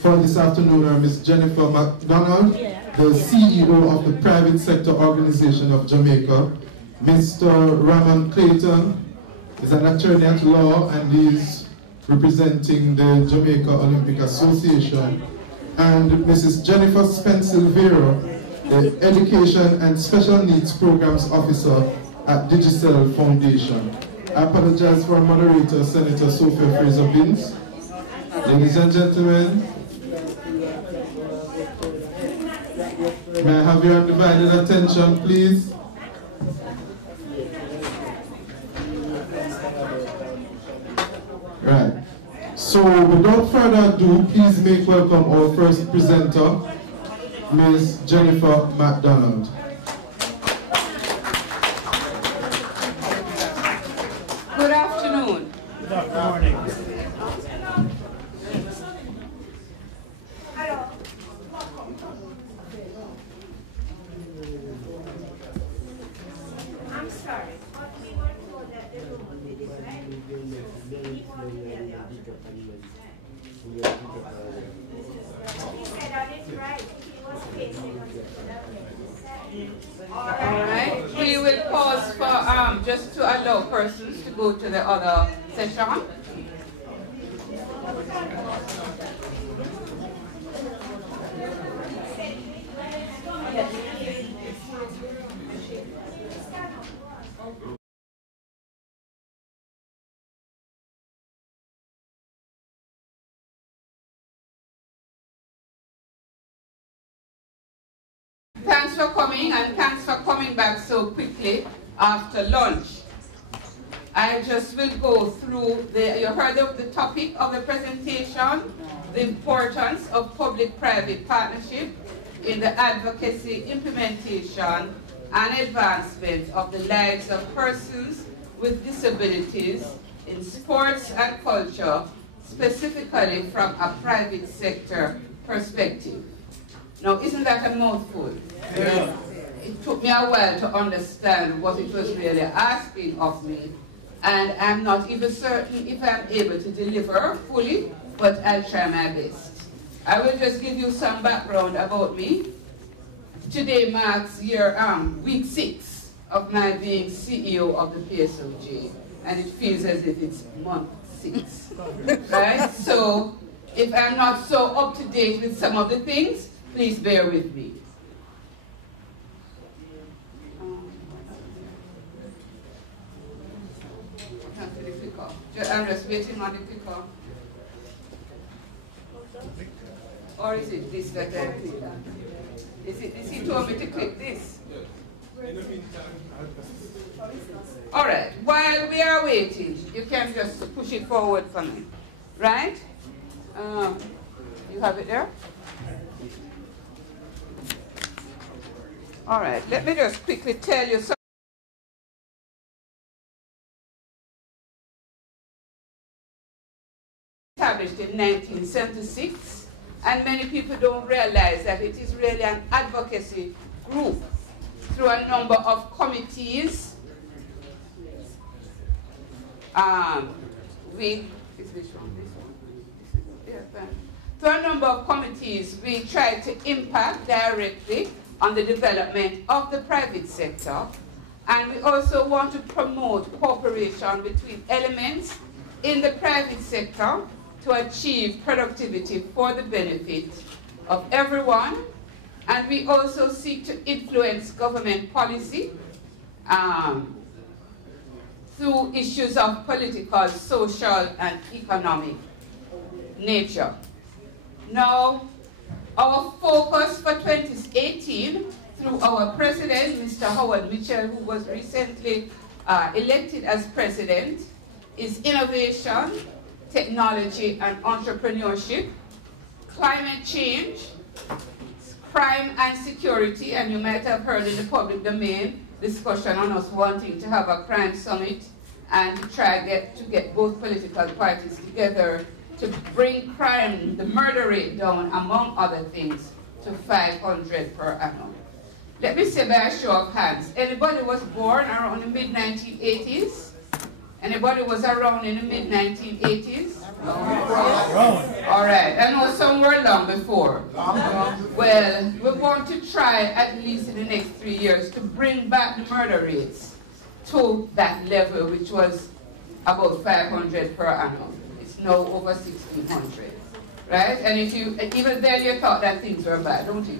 for this afternoon are Ms. Jennifer MacDonald, the CEO of the Private Sector Organization of Jamaica. Mr. Ramon Clayton is an attorney at law and is representing the Jamaica Olympic Association. And Mrs. Jennifer Spencer-Vera, the Education and Special Needs Programs Officer at Digicel Foundation. I apologize for our moderator, Senator Sophia Fraser-Binns. Ladies and gentlemen, may I have your undivided attention, please? Right. So, without further ado, please make welcome our first presenter, Ms. Jennifer MacDonald. Good afternoon. Good afternoon. I'm sorry, but we were told that the room would be divided. He said on his right, he was facing us. All right. We will pause for just to allow persons to go to the other session. Thanks for coming, and thanks for coming back so quickly after lunch. I just will go through you heard of the topic of the presentation, the importance of public-private partnership in the advocacy, implementation, and advancement of the lives of persons with disabilities in sports and culture, specifically from a private sector perspective. Now, isn't that a mouthful? Yeah. It took me a while to understand what it was really asking of me, and I'm not even certain if I'm able to deliver fully, but I'll try my best. I will just give you some background about me. Today marks week 6 of my being CEO of the PSOJ, and it feels as if it's month 6, right? So, if I'm not so up to date with some of the things, please bear with me. I'm just waiting on the clicker. Or is it this that I click on? Is he told me to click this? All right, while we are waiting, you can just push it forward for me, right? You have it there? All right, let me just quickly tell you something. Established in 1976, and many people don't realize that it is really an advocacy group through a number of committees. Through a number of committees, we try to impact directly on the development of the private sector, and we also want to promote cooperation between elements in the private sector to achieve productivity for the benefit of everyone, and we also seek to influence government policy through issues of political, social, and economic nature. Now, our focus for 2018, through our president, Mr. Howard Mitchell, who was recently elected as president, is innovation, technology and entrepreneurship, climate change, crime and security, and you might have heard in the public domain discussion on us wanting to have a crime summit and to try to get both political parties together to bring crime, the murder rate down, among other things, to 500 per annum. Let me say by a show of hands, anybody was born around the mid-1980s? Anybody was around in the mid-1980s? All right, I know some were long before. Well, we want to try at least in the next 3 years to bring back the murder rates to that level, which was about 500 per annum. It's now over 1,600, right? And if you, even then you thought that things were bad, don't it?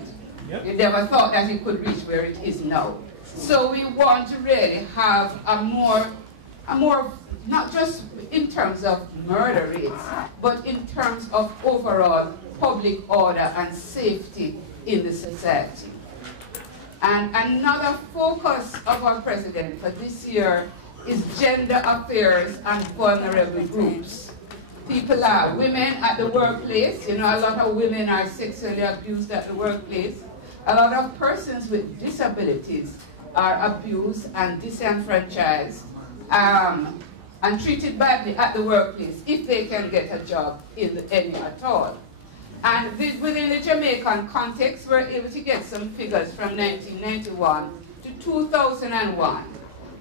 Yep. You never thought that it could reach where it is now. So we want to really have a more, not just in terms of murder rates, but in terms of overall public order and safety in the society. And another focus of our president for this year is gender affairs and vulnerable groups. People are women at the workplace. You know, a lot of women are sexually abused at the workplace. A lot of persons with disabilities are abused and disenfranchised and treated badly at the workplace if they can get a job in any at all. And within the Jamaican context, we're able to get some figures from 1991 to 2001.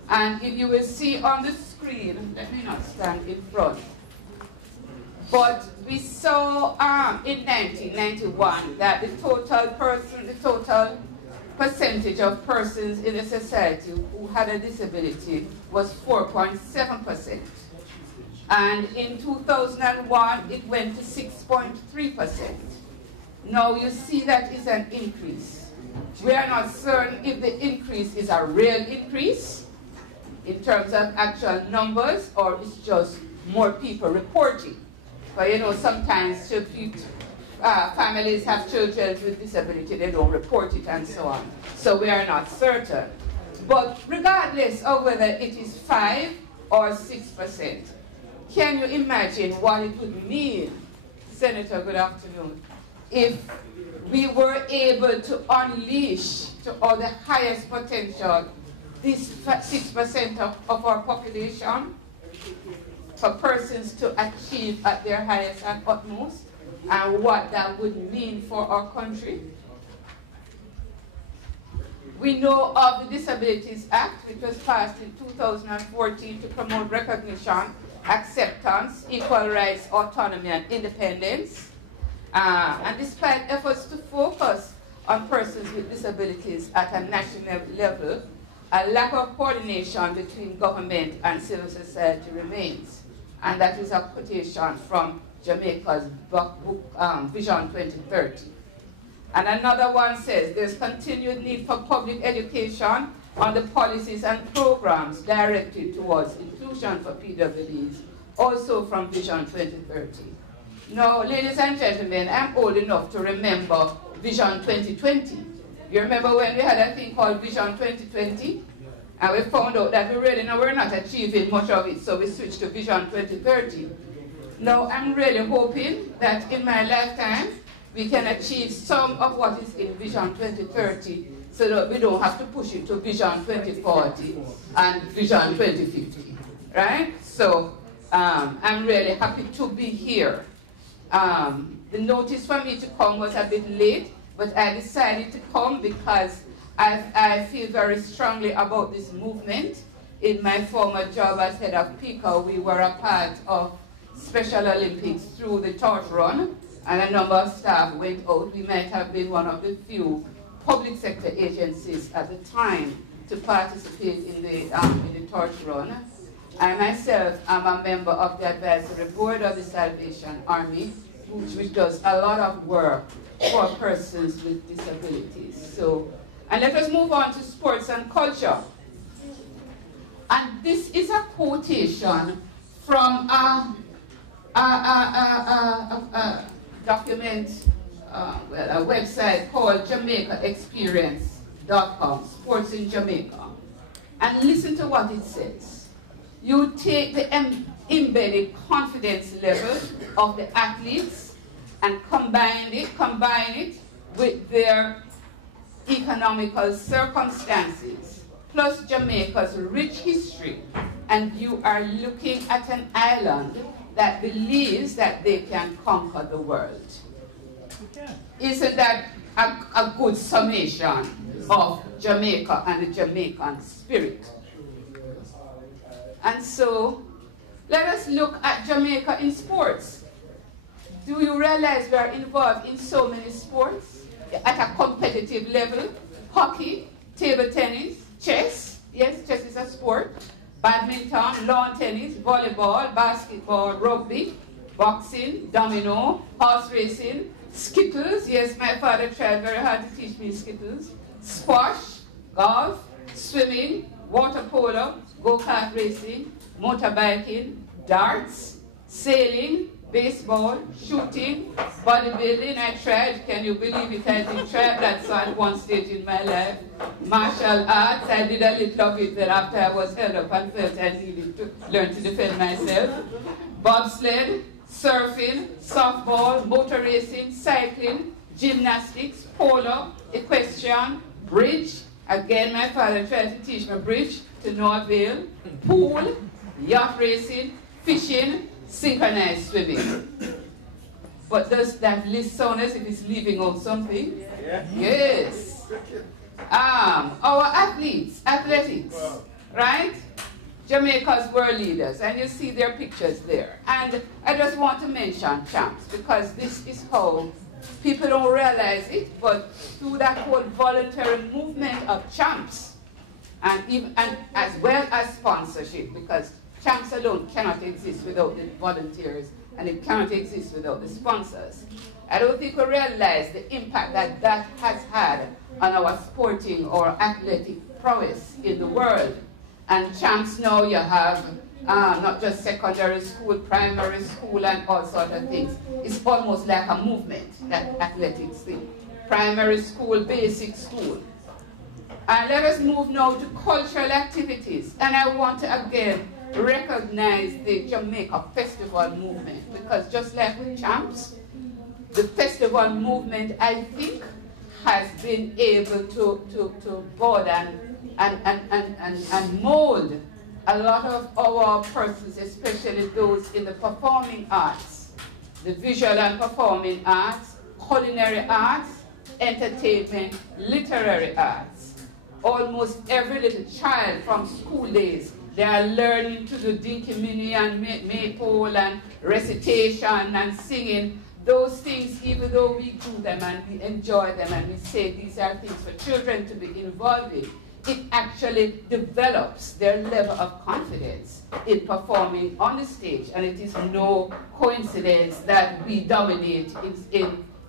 And if you will see on the screen, let me not stand in front, but we saw in 1991 that the total percentage of persons in the society who had a disability was 4.7%. And in 2001, it went to 6.3%. Now you see that is an increase. We are not certain if the increase is a real increase in terms of actual numbers, or it's just more people reporting. But you know, sometimes families have children with disability, they don't report it and so on. So we are not certain. But regardless of whether it is 5 or 6%, can you imagine what it would mean, Senator, good afternoon, if we were able to unleash to all the highest potential this 6% of our population for persons to achieve at their highest and utmost, and what that would mean for our country? We know of the Disabilities Act, which was passed in 2014 to promote recognition, acceptance, equal rights, autonomy, and independence. And despite efforts to focus on persons with disabilities at a national level, a lack of coordination between government and civil society remains. And that is a quotation from Jamaica's book, Vision 2030. And another one says, there's continued need for public education on the policies and programs directed towards inclusion for PWDs, also from Vision 2030. Now, ladies and gentlemen, I'm old enough to remember Vision 2020. You remember when we had a thing called Vision 2020? And we found out that we really know we're not achieving much of it, so we switched to Vision 2030. Now, I'm really hoping that in my lifetime, we can achieve some of what is in Vision 2030, so that we don't have to push it to Vision 2040 and Vision 2050, right? So, I'm really happy to be here. The notice for me to come was a bit late, but I decided to come because I feel very strongly about this movement. In my former job as head of PICA, we were a part of Special Olympics through the torch run, and a number of staff went out. We might have been one of the few public sector agencies at the time to participate in the torch run. I myself am a member of the advisory board of the Salvation Army, which does a lot of work for persons with disabilities. So, and let us move on to sports and culture. And this is a quotation from a document, a website called JamaicaExperience.com, Sports in Jamaica. And listen to what it says. You take the embedded confidence level of the athletes and combine it with their economical circumstances, plus Jamaica's rich history, and you are looking at an island that believes that they can conquer the world. Isn't that a good summation of Jamaica and the Jamaican spirit? And so Let us look at Jamaica in sports. Do you realize we are involved in so many sports at a competitive level? Hockey, table tennis, chess. Yes, chess is a sport. Badminton, lawn tennis, volleyball, basketball, rugby, boxing, domino, horse racing, skittles. Yes, my father tried very hard to teach me skittles. Squash, golf, swimming, water polo, go-kart racing, motorbiking, darts, sailing, baseball, shooting, bodybuilding. I tried, can you believe it? I did try that so at one stage in my life. Martial arts, I did a little of it, but after I was held up and felt I needed to learn to defend myself. Bobsled, surfing, softball, motor racing, cycling, gymnastics, polo, equestrian, bridge. Again, my father tried to teach me bridge to no avail. Pool, yacht racing, fishing, synchronized swimming. But does that list sound as if it's leaving out something? Yeah. Yes. Our athletes, athletics, right? Jamaica's world leaders, and you see their pictures there. And I just want to mention champs, because this is how people don't realize it, but through that whole voluntary movement of champs, and as well as sponsorship, because champs alone cannot exist without the volunteers, and it cannot exist without the sponsors. I don't think we realize the impact that that has had on our sporting or athletic prowess in the world. And champs now you have not just secondary school, primary school, and all sorts of things. It's almost like a movement, that athletics thing. Primary school, basic school. And let us move now to cultural activities. And I want to again recognize the Jamaica Festival movement, because just like with champs, the festival movement, I think, has been able to board and mold a lot of our persons, especially those in the performing arts, the visual and performing arts, culinary arts, entertainment, literary arts. Almost every little child from school days, they are learning to do dinky mini and maypole and recitation and singing. Those things, even though we do them and we enjoy them and we say these are things for children to be involved in, it actually develops their level of confidence in performing on the stage. And it is no coincidence that we dominate in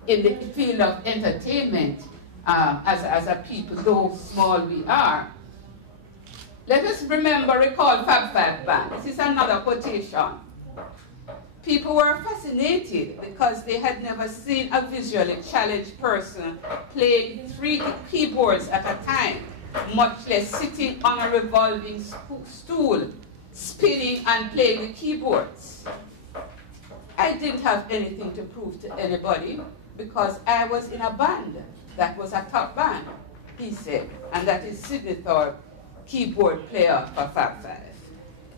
the field of entertainment as a people, though small we are. Let us recall Fab Five Band. This is another quotation. People were fascinated because they had never seen a visually challenged person playing 3 keyboards at a time, much less sitting on a revolving stool, spinning and playing the keyboards. I didn't have anything to prove to anybody because I was in a band that was a top band, he said, and that is Sidney Thorpe, keyboard player for Fab Five.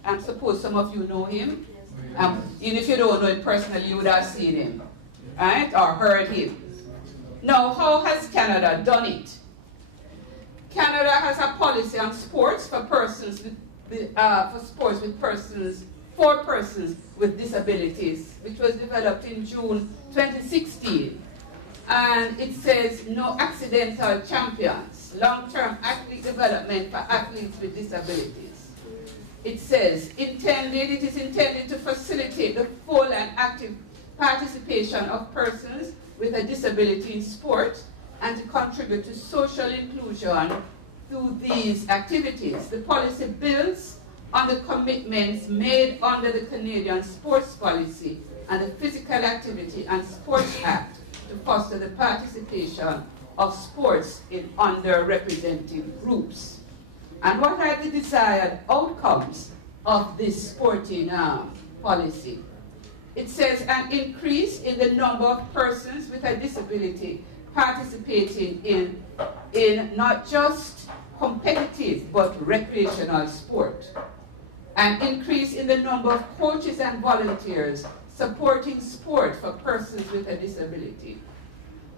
I suppose some of you know him. Even if you don't know him personally, you would have seen him, right, or heard him. Now, how has Canada done it? Canada has a policy on sports for persons for persons with disabilities, which was developed in June 2016. And it says no accidental champions, long-term athlete development for athletes with disabilities. It says, it is intended to facilitate the full and active participation of persons with a disability in sport and to contribute to social inclusion through these activities. The policy builds on the commitments made under the Canadian Sports Policy and the Physical Activity and Sports Act to foster the participation of sports in underrepresented groups. And what are the desired outcomes of this sporting policy? It says an increase in the number of persons with a disability participating in not just competitive but recreational sport. An increase in the number of coaches and volunteers supporting sport for persons with a disability.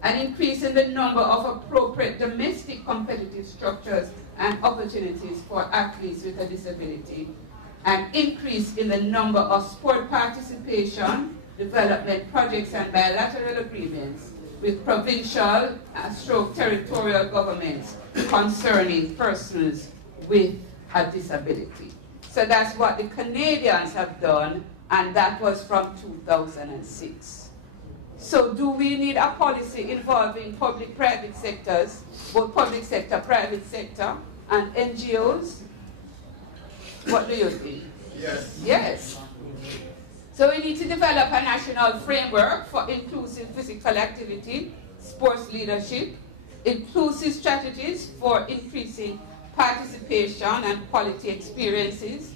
An increase in the number of appropriate domestic competitive structures and opportunities for athletes with a disability. an increase in the number of sport participation, development projects and bilateral agreements with provincial stroke territorial governments concerning persons with a disability. So that's what the Canadians have done, and that was from 2006. So do we need a policy involving public-private sectors, both public sector, private sector, and NGOs? What do you think? Yes. Yes. So we need to develop a national framework for inclusive physical activity, sports leadership, inclusive strategies for increasing participation and quality experiences,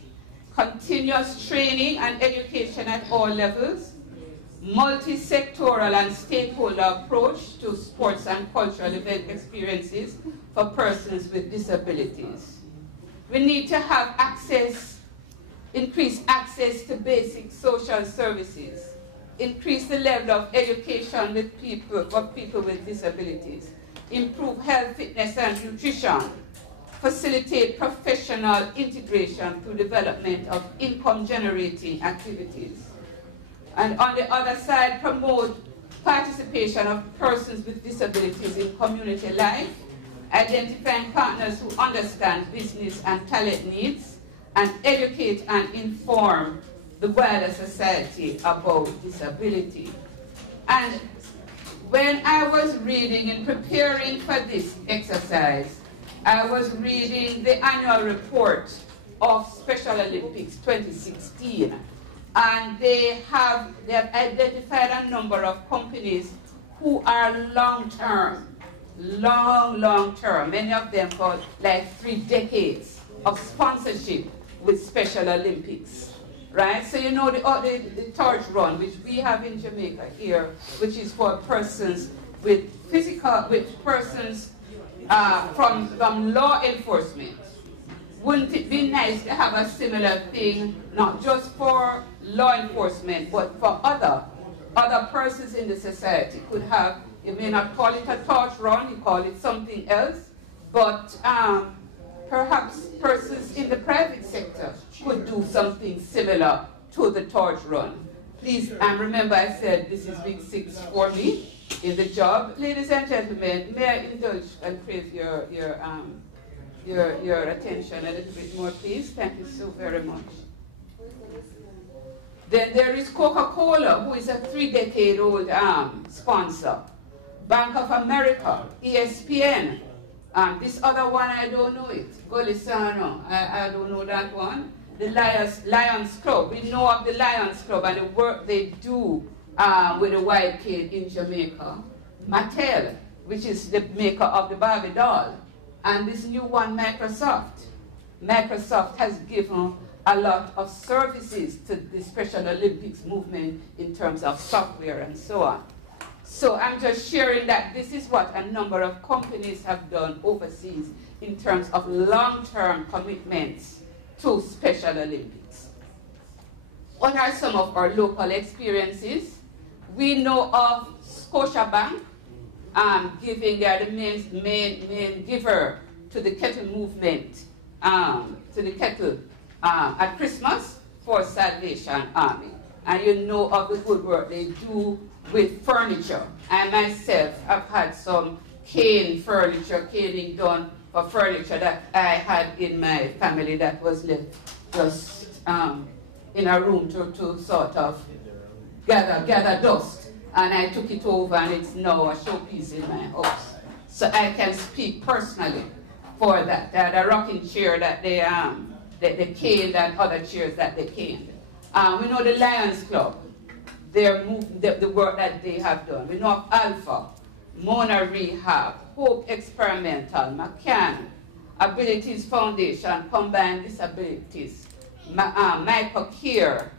continuous training and education at all levels, multi-sectoral and stakeholder approach to sports and cultural event experiences for persons with disabilities. We need to have access, increase access to basic social services, increase the level of education with for people with disabilities, improve health, fitness, and nutrition, facilitate professional integration through development of income-generating activities. And on the other side, promote participation of persons with disabilities in community life, identifying partners who understand business and talent needs, and educate and inform the wider society about disability. And when I was reading and preparing for this exercise, I was reading the annual report of Special Olympics 2016, and they have identified a number of companies who are long-term, long-term, many of them for like 3 decades of sponsorship with Special Olympics, right? So you know the torch run, which we have in Jamaica here, which is for persons with persons from law enforcement. Wouldn't it be nice to have a similar thing, not just for law enforcement, but for other persons in the society? Could have, you may not call it a torch run, you call it something else, but perhaps persons in the private sector could do something similar to the torch run. Please, remember I said this is week 6 for me in the job. Ladies and gentlemen, may I indulge and crave your attention a little bit more, please? Thank you so very much. Then there is Coca-Cola, who is a 3-decade-old sponsor. Bank of America, ESPN. This other one, I don't know it. Golisano, I don't know that one. The Lions Club. We know of the Lions Club and the work they do with the white kid in Jamaica. Mattel, which is the maker of the Barbie doll. And this new one, Microsoft. Microsoft has given a lot of services to the Special Olympics movement in terms of software and so on. So I'm just sharing that this is what a number of companies have done overseas in terms of long-term commitments to Special Olympics. What are some of our local experiences? We know of Scotiabank giving, they are the main giver to the kettle movement, to the kettle at Christmas for Salvation Army. And you know of the good work they do with furniture. I myself have had some caning done for furniture that I had in my family that was left just in a room to sort of gather dust. And I took it over and it's now a showpiece in my house. So I can speak personally for that. The rocking chair that they caned and other chairs that they caned. We know the Lions Club, the work that they have done. We know of Alpha, Mona Rehab, Hope Experimental, McCann, Abilities Foundation, Combined Disabilities, Michael Care,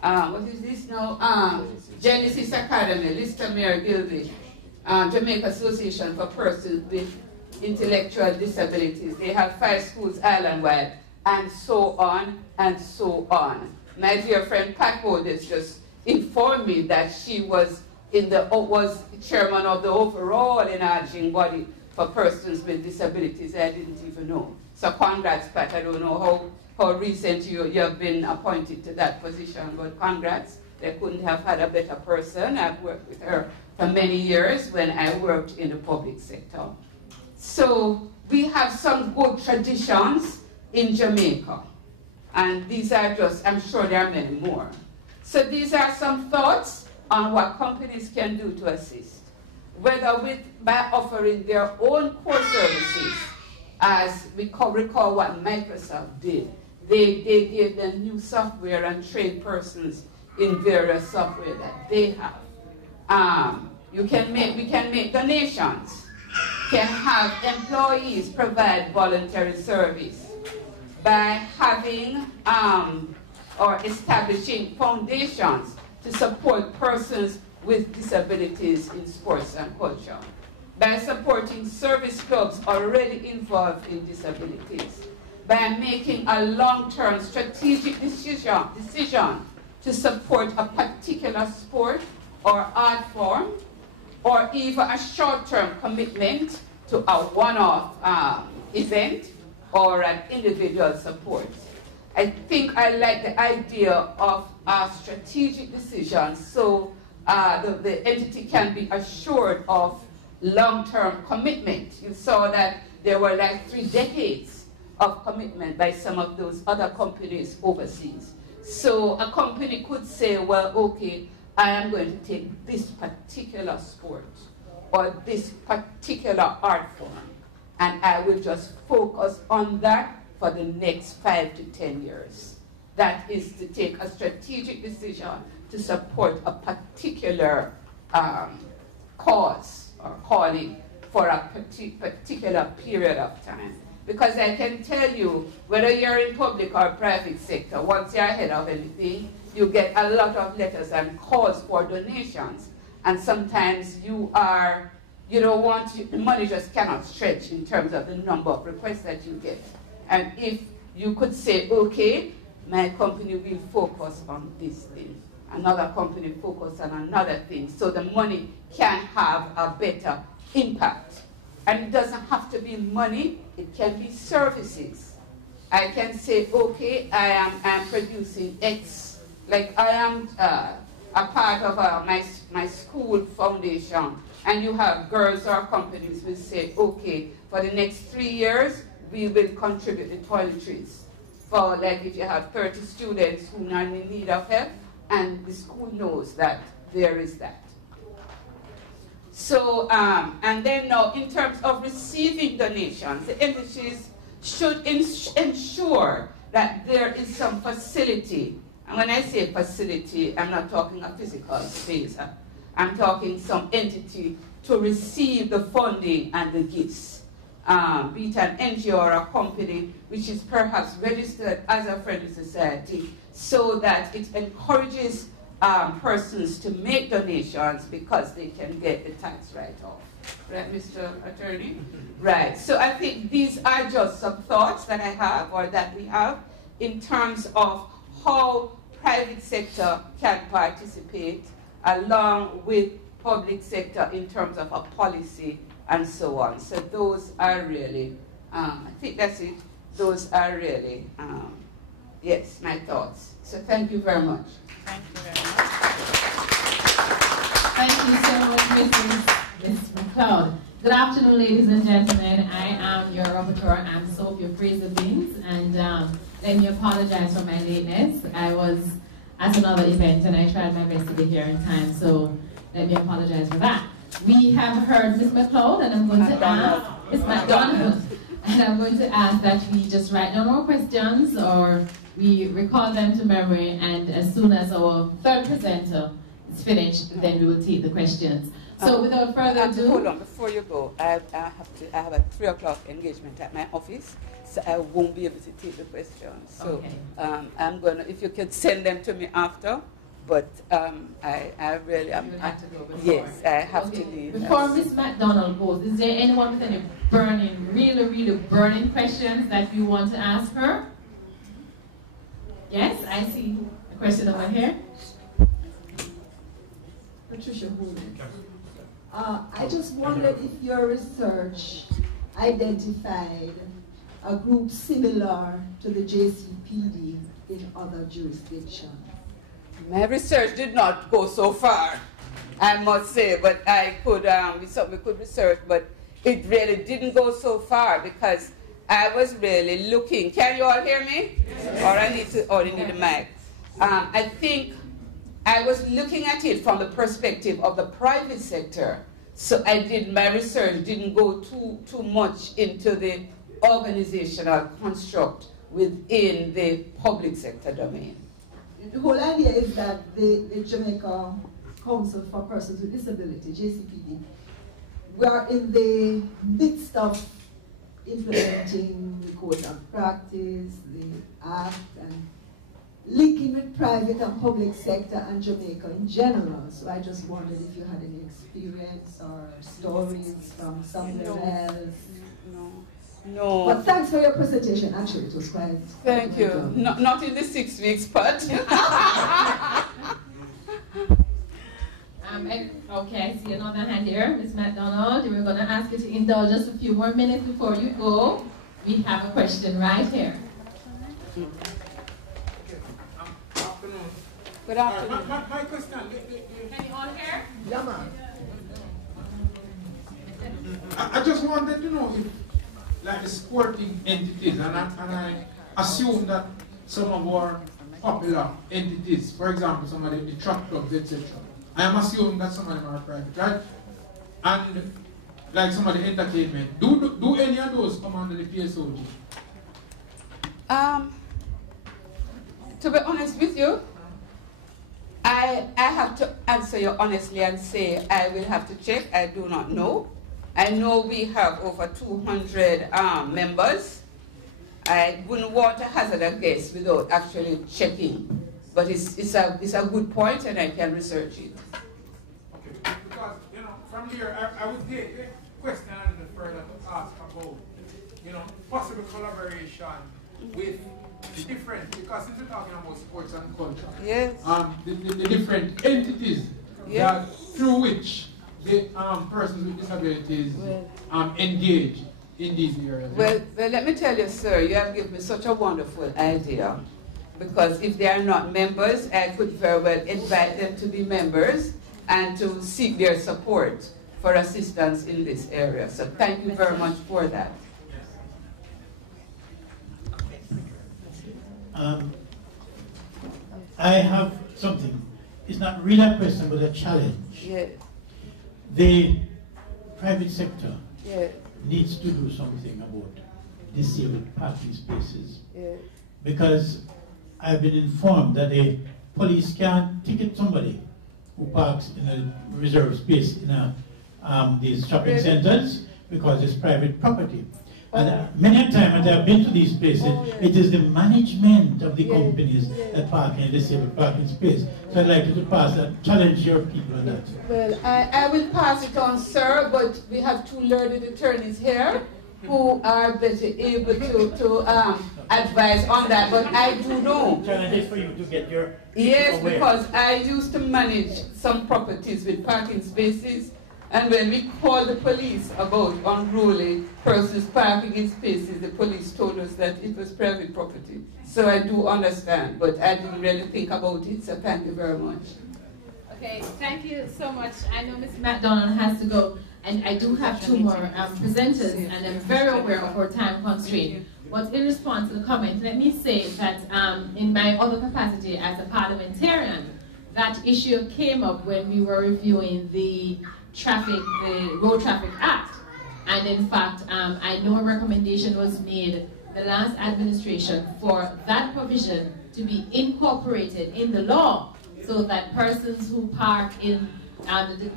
what is this now? Genesis Academy, Lister Mayor Gilby, Jamaica Association for Persons with Intellectual Disabilities. They have 5 schools island-wide, and so on and so on. My dear friend Pat Hodis just informed me that she was chairman of the overall enlarging body for persons with disabilities. I didn't even know. So congrats, Pat. I don't know how recent you have been appointed to that position, but congrats. They couldn't have had a better person. I've worked with her for many years when I worked in the public sector. So we have some good traditions in Jamaica. And these are just, I'm sure there are many more. So these are some thoughts on what companies can do to assist. Whether by offering their own core services, as we recall what Microsoft did. They gave them new software and trained persons in various software that they have. We can make donations, can have employees provide voluntary service by having or establishing foundations to support persons with disabilities in sports and culture, by supporting service clubs already involved in disabilities, by making a long-term strategic decision to support a particular sport or art form, or even a short-term commitment to a one-off event or an individual support. I think I like the idea of a strategic decision so the entity can be assured of long-term commitment. You saw that there were like 3 decades of commitment by some of those other companies overseas. So a company could say, well, okay, I am going to take this particular sport or this particular art form, and I will just focus on that for the next 5 to 10 years. That is to take a strategic decision to support a particular cause or calling for a particular period of time. Because I can tell you, whether you're in public or private sector, once you're ahead of anything, you get a lot of letters and calls for donations. And sometimes the money just cannot stretch in terms of the number of requests that you get. And if you could say, okay, my company will focus on this thing, another company focus on another thing, so the money can have a better impact. And it doesn't have to be money, it can be services. I can say, okay, I am producing X, like I am a part of my school foundation, and you have girls or companies will say, okay, for the next 3 years, we will contribute the toiletries. For like if you have 30 students who are in need of help, and the school knows that there is that. So, and then now in terms of receiving donations, the entities should ensure that there is some facility. And when I say facility, I'm not talking a physical space. I'm talking some entity to receive the funding and the gifts. Be it an NGO or a company which is perhaps registered as a friendly society, so that it encourages persons to make donations because they can get the tax write-off. Right, Mr. Attorney? Right. So I think these are just some thoughts that I have, or that we have, in terms of how private sector can participate along with public sector in terms of a policy and so on. So those are really, I think that's it. Those are really, yes, my thoughts. So thank you very much. Thank you very much. Thank you so much, Ms. McLeod. Good afternoon, ladies and gentlemen. I am your rapporteur. I'm Sophia Fraser-Beans, and let me apologize for my lateness. I was at another event, and I tried my best to be here in time, so let me apologize for that. We have heard Ms. McLeod, and I'm going to ask Ms. McDonald, and I'm going to ask that we just write down our questions, or we recall them to memory, and as soon as our third presenter is finished, then we will take the questions. So without further ado... Hold on, before you go, I have a 3 o'clock engagement at my office, so I won't be able to take the questions. So okay. I'm going to, if you could send them to me after, but I really am. You have to go before. Yes, I have to leave. Before Ms. McDonald goes, is there anyone with any burning, really burning questions that you want to ask her? Yes, I see a question over here. Patricia Holden. I just wondered if your research identified a group similar to the JCPD in other jurisdictions? My research did not go so far, I must say, but I could, we could research, but it really didn't go so far because I was really looking. Can you all hear me? Yes. Or I need to, or you need a mic. I think I was looking at it from the perspective of the private sector. So my research didn't go too much into the organizational construct within the public sector domain. The whole idea is that the Jamaica Council for Persons with Disability, JCPD, we are in the midst of implementing the code of practice, the act, and linking with private and public sector and Jamaica in general. So I just wondered if you had any experience or stories from somewhere else. No. But thanks for your presentation. Actually, it was quite. Thank you. Not in the 6 weeks, but. Okay, I see another hand here, Ms. McDonald. We're going to ask you to indulge us a few more minutes before you go. We have a question right here. Good afternoon. My question. Can you all hear? Yeah, man. I just wanted to know if, like the sporting entities, and I assume that some of our popular entities, for example, some of the track clubs, etc. I am assuming that some of them are private, right? And like some of the entertainment, do any of those come under the PSOG? To be honest with you, I have to answer you honestly and say I will have to check. I do not know. I know we have over 200 members. I wouldn't want to hazard a guess without actually checking. But it's a good point, and I can research it. Okay, because from here I would take the question a little further to ask about possible collaboration with the different, because since we're talking about sports and culture, yes, the different entities, yes, that through which the persons with disabilities engage in these areas. Well, let me tell you, sir, you have given me such a wonderful idea. Because if they are not members, I could very well invite them to be members and to seek their support for assistance in this area. So thank you very much for that. I have something. It's not really a question, but a challenge. Yes. The private sector, yes, needs to do something about disabled parking spaces. yes. Because I've been informed that the police can't ticket somebody who parks in a reserved space in these shopping centers because it's private property. And many a time as I've been to these places, it is the management of the companies that park in a disabled parking space. So I'd like you to pass that, challenge your people on that. Well, I will pass it on, sir, but we have two learned attorneys here who are better able to advise on that, but I do know. Challenges for you to get your yes, aware. because I used to manage some properties with parking spaces, and when we called the police about unruly persons parking in spaces, the police told us that it was private property. So I do understand, but I didn't really think about it, so thank you very much. Okay, thank you so much. I know Ms. McDonald has to go, and I do have two more presenters, and I'm very aware of our time constraint. But in response to the comment, let me say that in my other capacity as a parliamentarian, that issue came up when we were reviewing the Road Traffic Act. And in fact, I know a recommendation was made the last administration for that provision to be incorporated in the law so that persons who park in the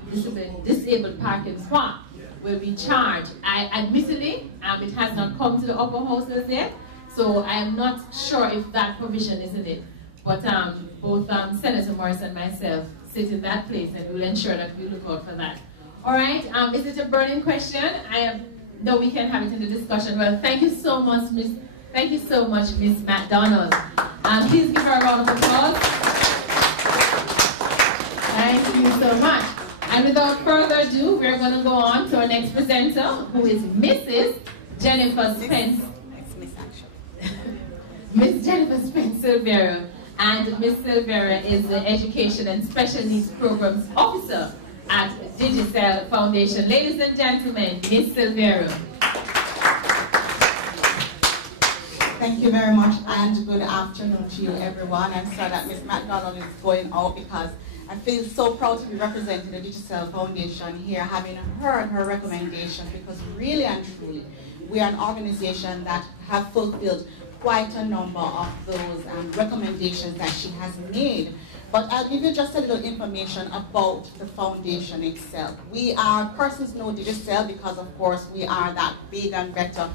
disabled parking spot will be charged. Admittedly, it has not come to the upper houses yet, so I am not sure if that provision is in it. But both Senator Morris and myself sit in that place, and we'll ensure that we look out for that. All right, is it a burning question? No, we can have it in the discussion. Well, thank you so much, Miss McDonald. Please give her a round of applause. Thank you so much. And without further ado, we're going to go on to our next presenter, who is Mrs. Jennifer Spence. Jennifer Spence-Silvera, and Ms. Silvera is the Education and Special Needs Programs Officer at Digicel Foundation. Ladies and gentlemen, Ms. Silvera. Thank you very much, and good afternoon to you, everyone. I'm sorry that Ms. McDonald is going out because I feel so proud to be representing the Digicel Foundation here, having heard her recommendations, because really and truly, we are an organization that have fulfilled quite a number of those recommendations that she has made. But I'll give you just a little information about the foundation itself. We are, persons know Digicel because, of course, we are that big and better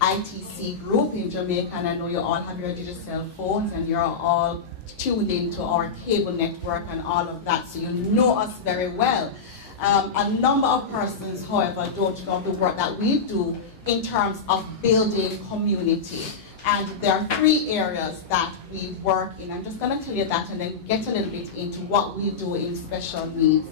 ITC group in Jamaica, and I know you all have your Digicel phones and you're all tuned into our cable network and all of that, so you know us very well. A number of persons, however, don't know the work that we do in terms of building community. And there are 3 areas that we work in. I'm just going to tell you that and then get a little bit into what we do in special needs.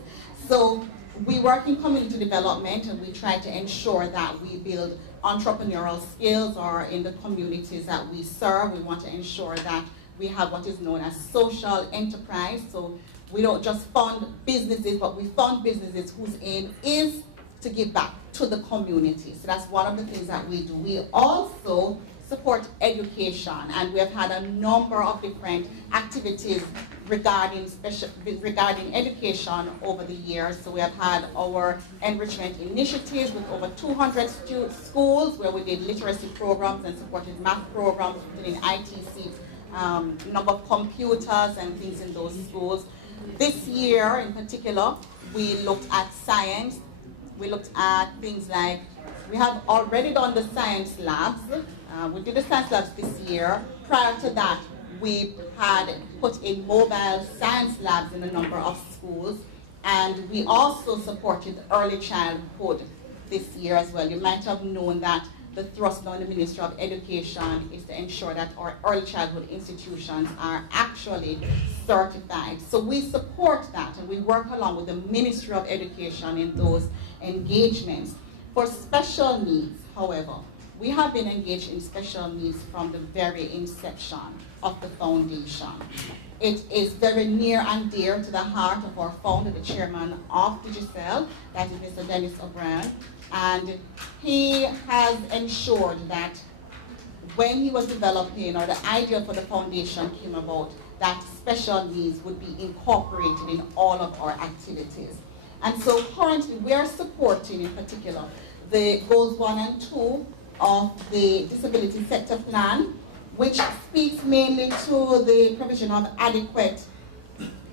So we work in community development, and we try to ensure that we build entrepreneurial skills, or in the communities that we serve, we want to ensure that we have what is known as social enterprise. So we don't just fund businesses, but we fund businesses whose aim is to give back to the community. So that's one of the things that we do. We also support education, and we have had a number of different activities regarding education over the years. So we have had our enrichment initiatives with over 200 schools where we did literacy programs and supported math programs within ITC, number of computers and things in those schools. This year in particular, we looked at science. We looked at things like, we have already done the science labs. We did the science labs this year. Prior to that, we had put in mobile science labs in a number of schools. And we also supported early childhood this year as well. You might have known that the thrust on the Ministry of Education is to ensure that our early childhood institutions are actually certified. So we support that, and we work along with the Ministry of Education in those engagements. For special needs, however, we have been engaged in special needs from the very inception of the foundation. It is very near and dear to the heart of our founder, the chairman of Digicel, that is Mr. Dennis O'Brien. And he has ensured that when he was developing, or the idea for the foundation came about, that special needs would be incorporated in all of our activities. And so currently we are supporting, in particular, the goals 1 and 2 of the disability sector plan, which speaks mainly to the provision of adequate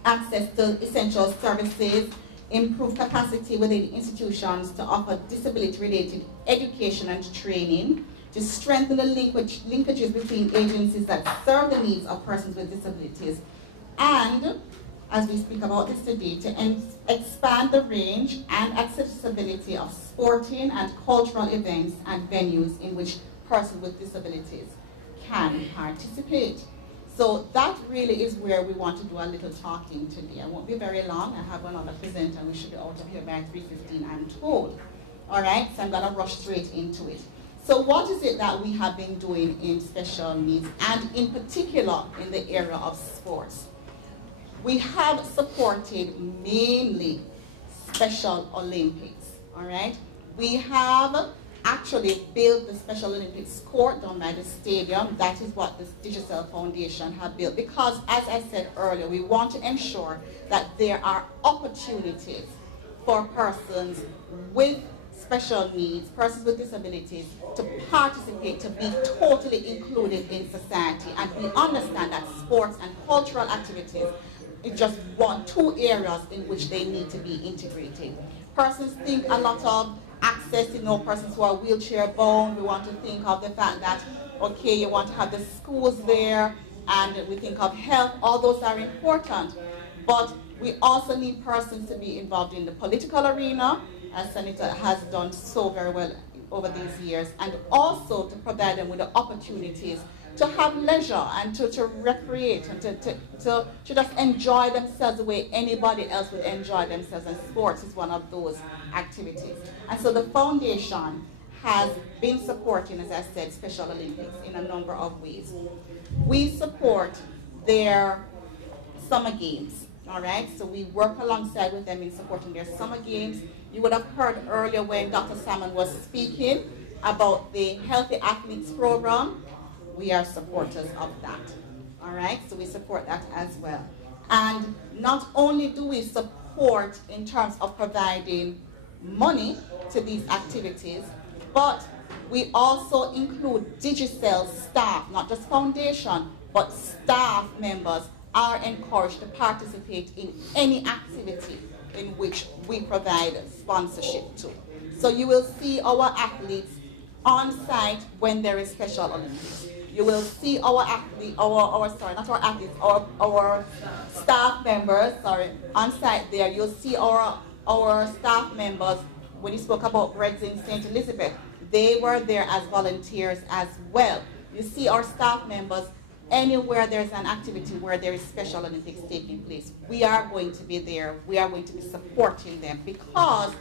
access to essential services, improve capacity within institutions to offer disability-related education and training, to strengthen the linkages between agencies that serve the needs of persons with disabilities, and, as we speak about this today, to expand the range and accessibility of sporting and cultural events and venues in which persons with disabilities can participate. So that really is where we want to do a little talking today. I won't be very long. I have another presenter, and we should be out of here by 3:15, I'm told. All right, so I'm going to rush straight into it. So what is it that we have been doing in special needs, and in particular in the area of sports? We have supported mainly Special Olympics, all right? We have actually built the Special Olympics court down by the stadium. That is what the Digicel Foundation have built, because, as I said earlier, we want to ensure that there are opportunities for persons with special needs, persons with disabilities, to participate, to be totally included in society. And we understand that sports and cultural activities is just 2 areas in which they need to be integrated. Persons think a lot of access, persons who are wheelchair bound. We want to think of the fact that, okay, you want to have the schools there, and we think of health. All those are important, but we also need persons to be involved in the political arena, as Senator has done so very well over these years, and also to provide them with the opportunities to have leisure and to recreate and to just enjoy themselves the way anybody else would enjoy themselves, and sports is one of those activities. And so the foundation has been supporting, as I said, Special Olympics in a number of ways. We support their summer games, all right? So we work alongside with them in supporting their summer games. You would have heard earlier when Dr. Salmon was speaking about the Healthy Athletes program. We are supporters of that, all right? So we support that as well. And not only do we support in terms of providing money to these activities, but we also include Digicel staff, not just foundation, but staff members are encouraged to participate in any activity in which we provide sponsorship to. So you will see our athletes on site when there is Special Olympics. You will see our athletes, our staff members, on site there. You'll see our staff members. When you spoke about Breads in St. Elizabeth, they were there as volunteers as well. You see our staff members anywhere there's an activity where there is Special Olympics taking place. We are going to be there. We are going to be supporting them because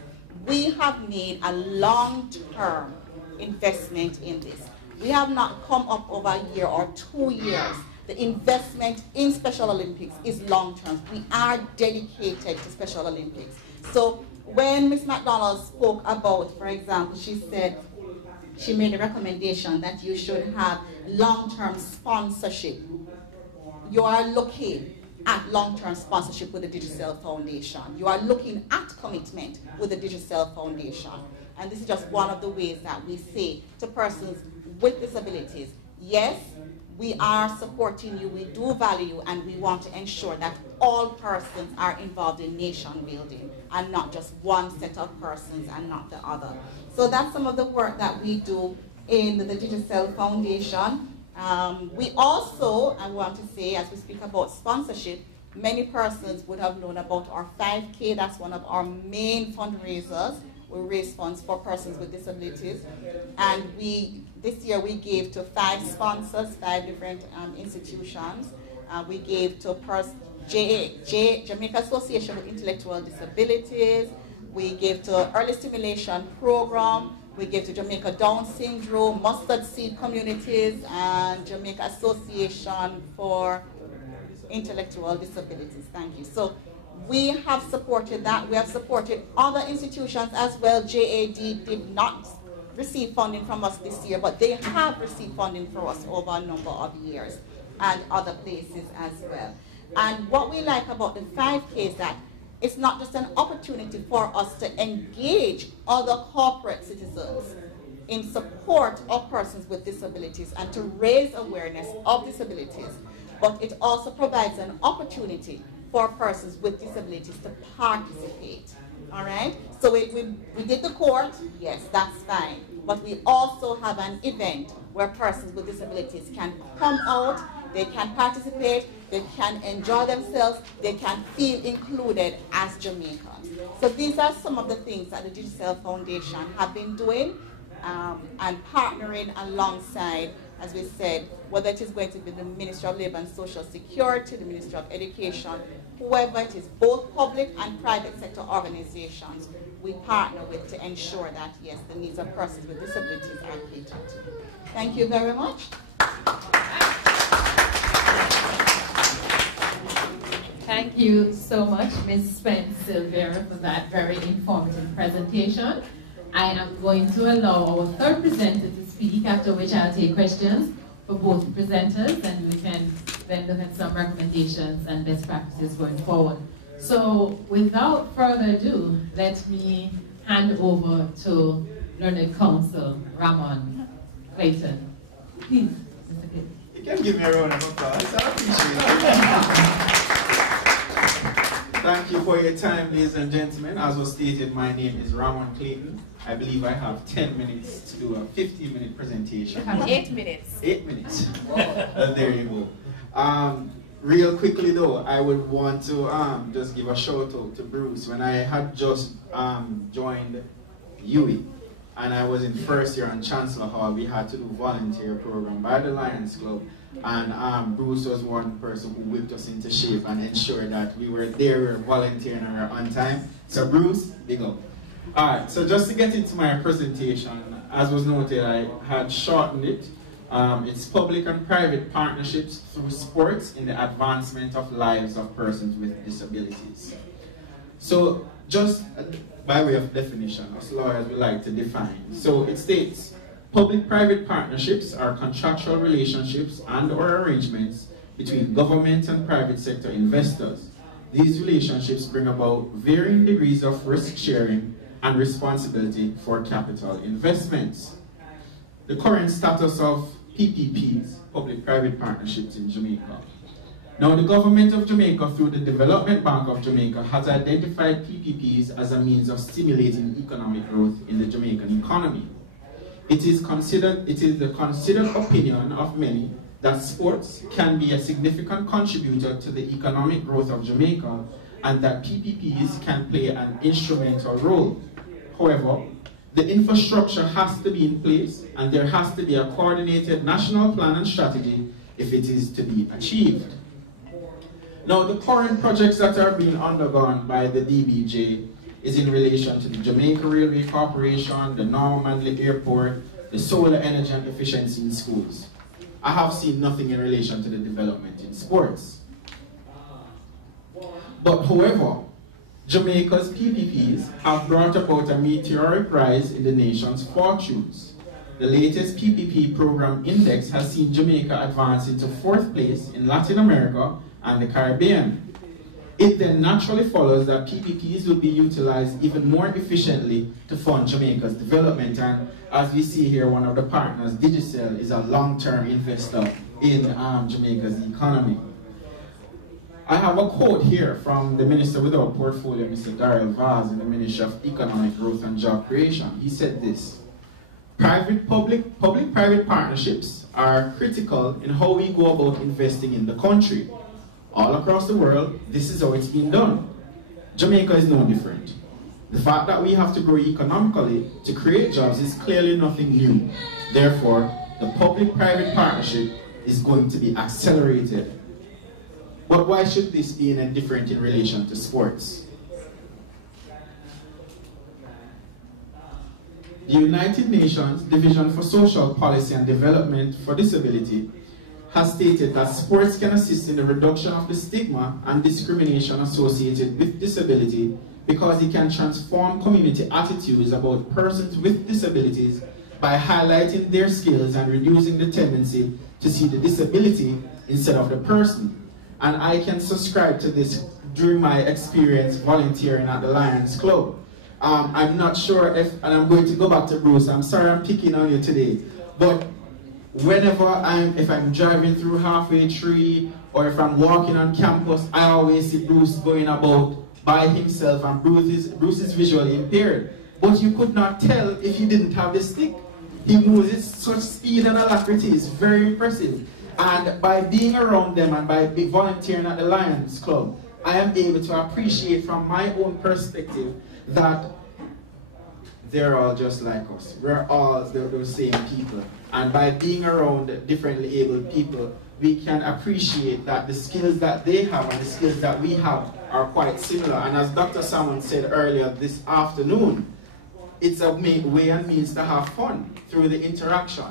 we have made a long-term investment in this. We have not come up over a year or 2 years. The investment in Special Olympics is long-term. We are dedicated to Special Olympics. So when Ms. McDonald spoke about, for example, she said she made a recommendation that you should have long-term sponsorship. You are looking at long-term sponsorship with the Digicel Foundation. You are looking at commitment with the Digicel Foundation. And this is just one of the ways that we say to persons with disabilities, yes, we are supporting you, we do value you, and we want to ensure that all persons are involved in nation building and not just one set of persons and not the other. So that's some of the work that we do in the Digicel Foundation. We also, I want to say, as we speak about sponsorship, many persons would have known about our 5K. That's one of our main fundraisers. We raise funds for persons with disabilities. And this year we gave to 5 sponsors, 5 different institutions. We gave to Jamaica Association with Intellectual Disabilities. We gave to Early Stimulation Program. We gave to Jamaica Down Syndrome, Mustard Seed Communities, and Jamaica Association for Intellectual Disabilities. Thank you. So we have supported that. We have supported other institutions as well. JAD did not receive funding from us this year, but they have received funding from us over a number of years, and other places as well. And what we like about the 5K is that it's not just an opportunity for us to engage other corporate citizens in support of persons with disabilities and to raise awareness of disabilities, but it also provides an opportunity for persons with disabilities to participate. All right? So we did the court, yes, that's fine. But we also have an event where persons with disabilities can come out, they can participate, they can enjoy themselves, they can feel included as Jamaicans. So these are some of the things that the Digicel Foundation have been doing and partnering alongside, as we said, whether it is going to be the Ministry of Labour and Social Security, the Ministry of Education, whoever it is, both public and private sector organizations, we partner with to ensure that, yes, the needs of persons with disabilities are catered to. Thank you very much. Thank you so much, Ms. Spence Silvera, for that very informative presentation. I am going to allow our third presenter to speak, after which I'll take questions for both presenters, and we can then look at some recommendations and best practices going forward. So without further ado, let me hand over to Learned Counsel Ramon Clayton. Please, Mr. Clayton. You can give me a round of applause. I appreciate it. Thank you for your time, ladies and gentlemen. As was stated, my name is Ramon Clayton. I believe I have 10 minutes to do a 15-minute presentation. You have 8 minutes. 8 minutes. There you go. Real quickly though, I would want to just give a shout out to Bruce. When I had just joined UWI and I was in first year on Chancellor Hall, we had to do volunteer program by the Lions Club. And Bruce was one person who whipped us into shape and ensured that we were there, we were volunteering, and we were on time. So Bruce, big up. Alright, so just to get into my presentation, as was noted, I had shortened it. It's public and private partnerships through sports in the advancement of lives of persons with disabilities. So, just by way of definition, as lawyers we like to define. So it states, public-private partnerships are contractual relationships and/or arrangements between government and private sector investors. These relationships bring about varying degrees of risk-sharing and responsibility for capital investments. The current status of PPPs, public-private partnerships in Jamaica. Now, the government of Jamaica, through the Development Bank of Jamaica, has identified PPPs as a means of stimulating economic growth in the Jamaican economy. It is the considered opinion of many that sports can be a significant contributor to the economic growth of Jamaica and that PPPs can play an instrumental role. However, the infrastructure has to be in place and there has to be a coordinated national plan and strategy if it is to be achieved. Now, the current projects that are being undergone by the DBJ is in relation to the Jamaica Railway Corporation, the Normandy Airport, the solar energy and efficiency in schools. I have seen nothing in relation to the development in sports. But however, Jamaica's PPPs have brought about a meteoric rise in the nation's fortunes. The latest PPP program index has seen Jamaica advance into 4th place in Latin America and the Caribbean. It then naturally follows that PPPs will be utilized even more efficiently to fund Jamaica's development. And as we see here, one of the partners, Digicel, is a long-term investor in Jamaica's economy. I have a quote here from the Minister without Portfolio, Mr. Darrell Vaz, in the Ministry of Economic Growth and Job Creation. He said this: public-private partnerships are critical in how we go about investing in the country. All across the world, this is how it's been done. Jamaica is no different. The fact that we have to grow economically to create jobs is clearly nothing new. Therefore, the public-private partnership is going to be accelerated. But why should this be any different in relation to sports? The United Nations Division for Social Policy and Development for Disability has stated that sports can assist in the reduction of the stigma and discrimination associated with disability because it can transform community attitudes about persons with disabilities by highlighting their skills and reducing the tendency to see the disability instead of the person. And I can subscribe to this during my experience volunteering at the Lions Club. I'm not sure if, and I'm going to go back to Bruce, I'm sorry I'm picking on you today, but whenever if I'm driving through Halfway Tree or if I'm walking on campus, I always see Bruce going about by himself, and Bruce is visually impaired. But you could not tell if he didn't have the stick. He moves at such speed and alacrity, it's very impressive. And by being around them and by volunteering at the Lions Club, I am able to appreciate from my own perspective that they're all just like us. We're all those same people. And by being around differently abled people, we can appreciate that the skills that they have and the skills that we have are quite similar. And as Dr. Salmon said earlier this afternoon, it's a way and means to have fun through the interaction.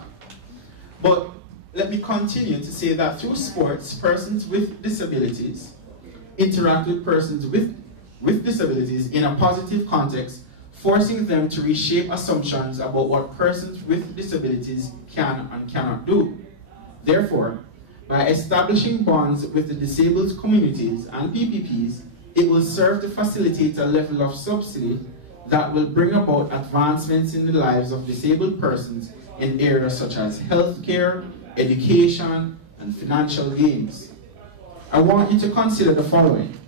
But let me continue to say that through sports, persons with disabilities interact with persons with disabilities in a positive context, forcing them to reshape assumptions about what persons with disabilities can and cannot do. Therefore, by establishing bonds with the disabled communities and PPPs, it will serve to facilitate a level of subsidy that will bring about advancements in the lives of disabled persons in areas such as healthcare, education, and financial gains. I want you to consider the following.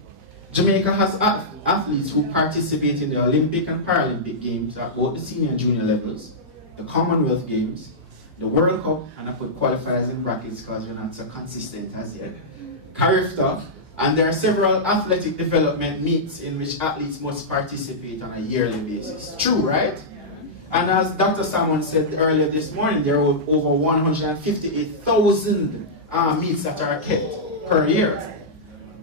Jamaica has athletes who participate in the Olympic and Paralympic Games at both the senior and junior levels, the Commonwealth Games, the World Cup, and I put qualifiers in brackets because we're not so consistent as yet, CARIFTA, and there are several athletic development meets in which athletes must participate on a yearly basis. True, right? And as Dr. Salmon said earlier this morning, there are over 158,000 meets that are kept per year.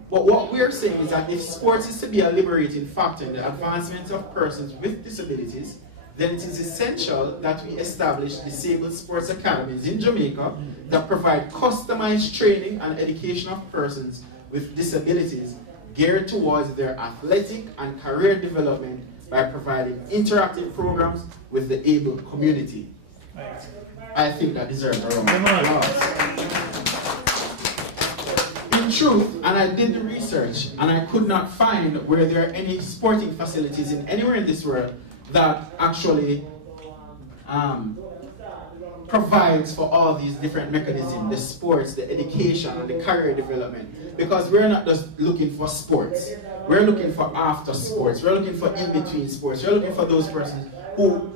But what we're saying is that if sports is to be a liberating factor in the advancement of persons with disabilities, then it is essential that we establish disabled sports academies in Jamaica that provide customized training and education of persons with disabilities geared towards their athletic and career development by providing interactive programs with the able community. I think that deserves a round of applause. In truth, and I did the research, and I could not find where there are any sporting facilities in anywhere in this world that actually provides for all these different mechanisms, the sports, the education, and the career development. Because we're not just looking for sports. We're looking for after sports. We're looking for in-between sports. We're looking for those persons who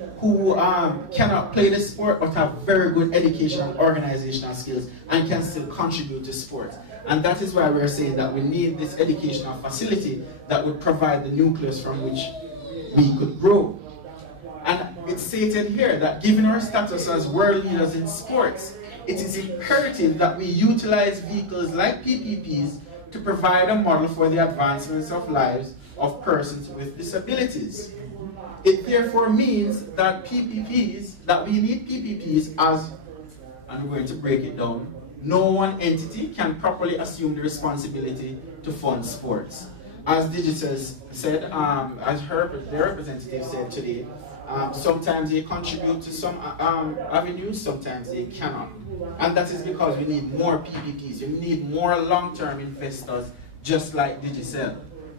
cannot play the sport but have very good educational and organizational skills and can still contribute to sports. And that is why we're saying that we need this educational facility that would provide the nucleus from which we could grow. And it's stated here that given our status as world leaders in sports, it is imperative that we utilize vehicles like PPPs to provide a model for the advancements of lives of persons with disabilities. It therefore means that we need PPPs as, and we're going to break it down, no one entity can properly assume the responsibility to fund sports. As Digitals said, as their representative said today, sometimes they contribute to some avenues, sometimes they cannot. And that is because we need more PPPs, we need more long-term investors, just like Digicel.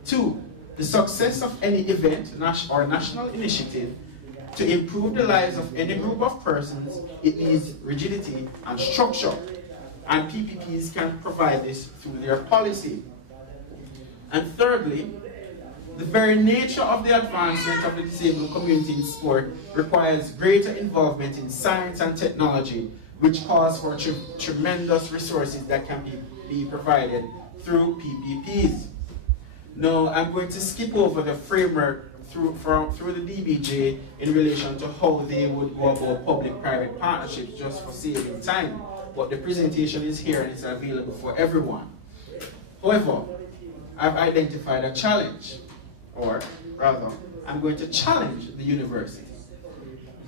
2, the success of any event or national initiative to improve the lives of any group of persons, it needs rigidity and structure. And PPPs can provide this through their policy. And thirdly, the very nature of the advancement of the disabled community in sport requires greater involvement in science and technology, which calls for tremendous resources that can be provided through PPPs. Now, I'm going to skip over the framework through the DBJ in relation to how they would go about public-private partnerships just for saving time. But the presentation is here and it's available for everyone. However, I've identified a challenge, or rather, I'm going to challenge the university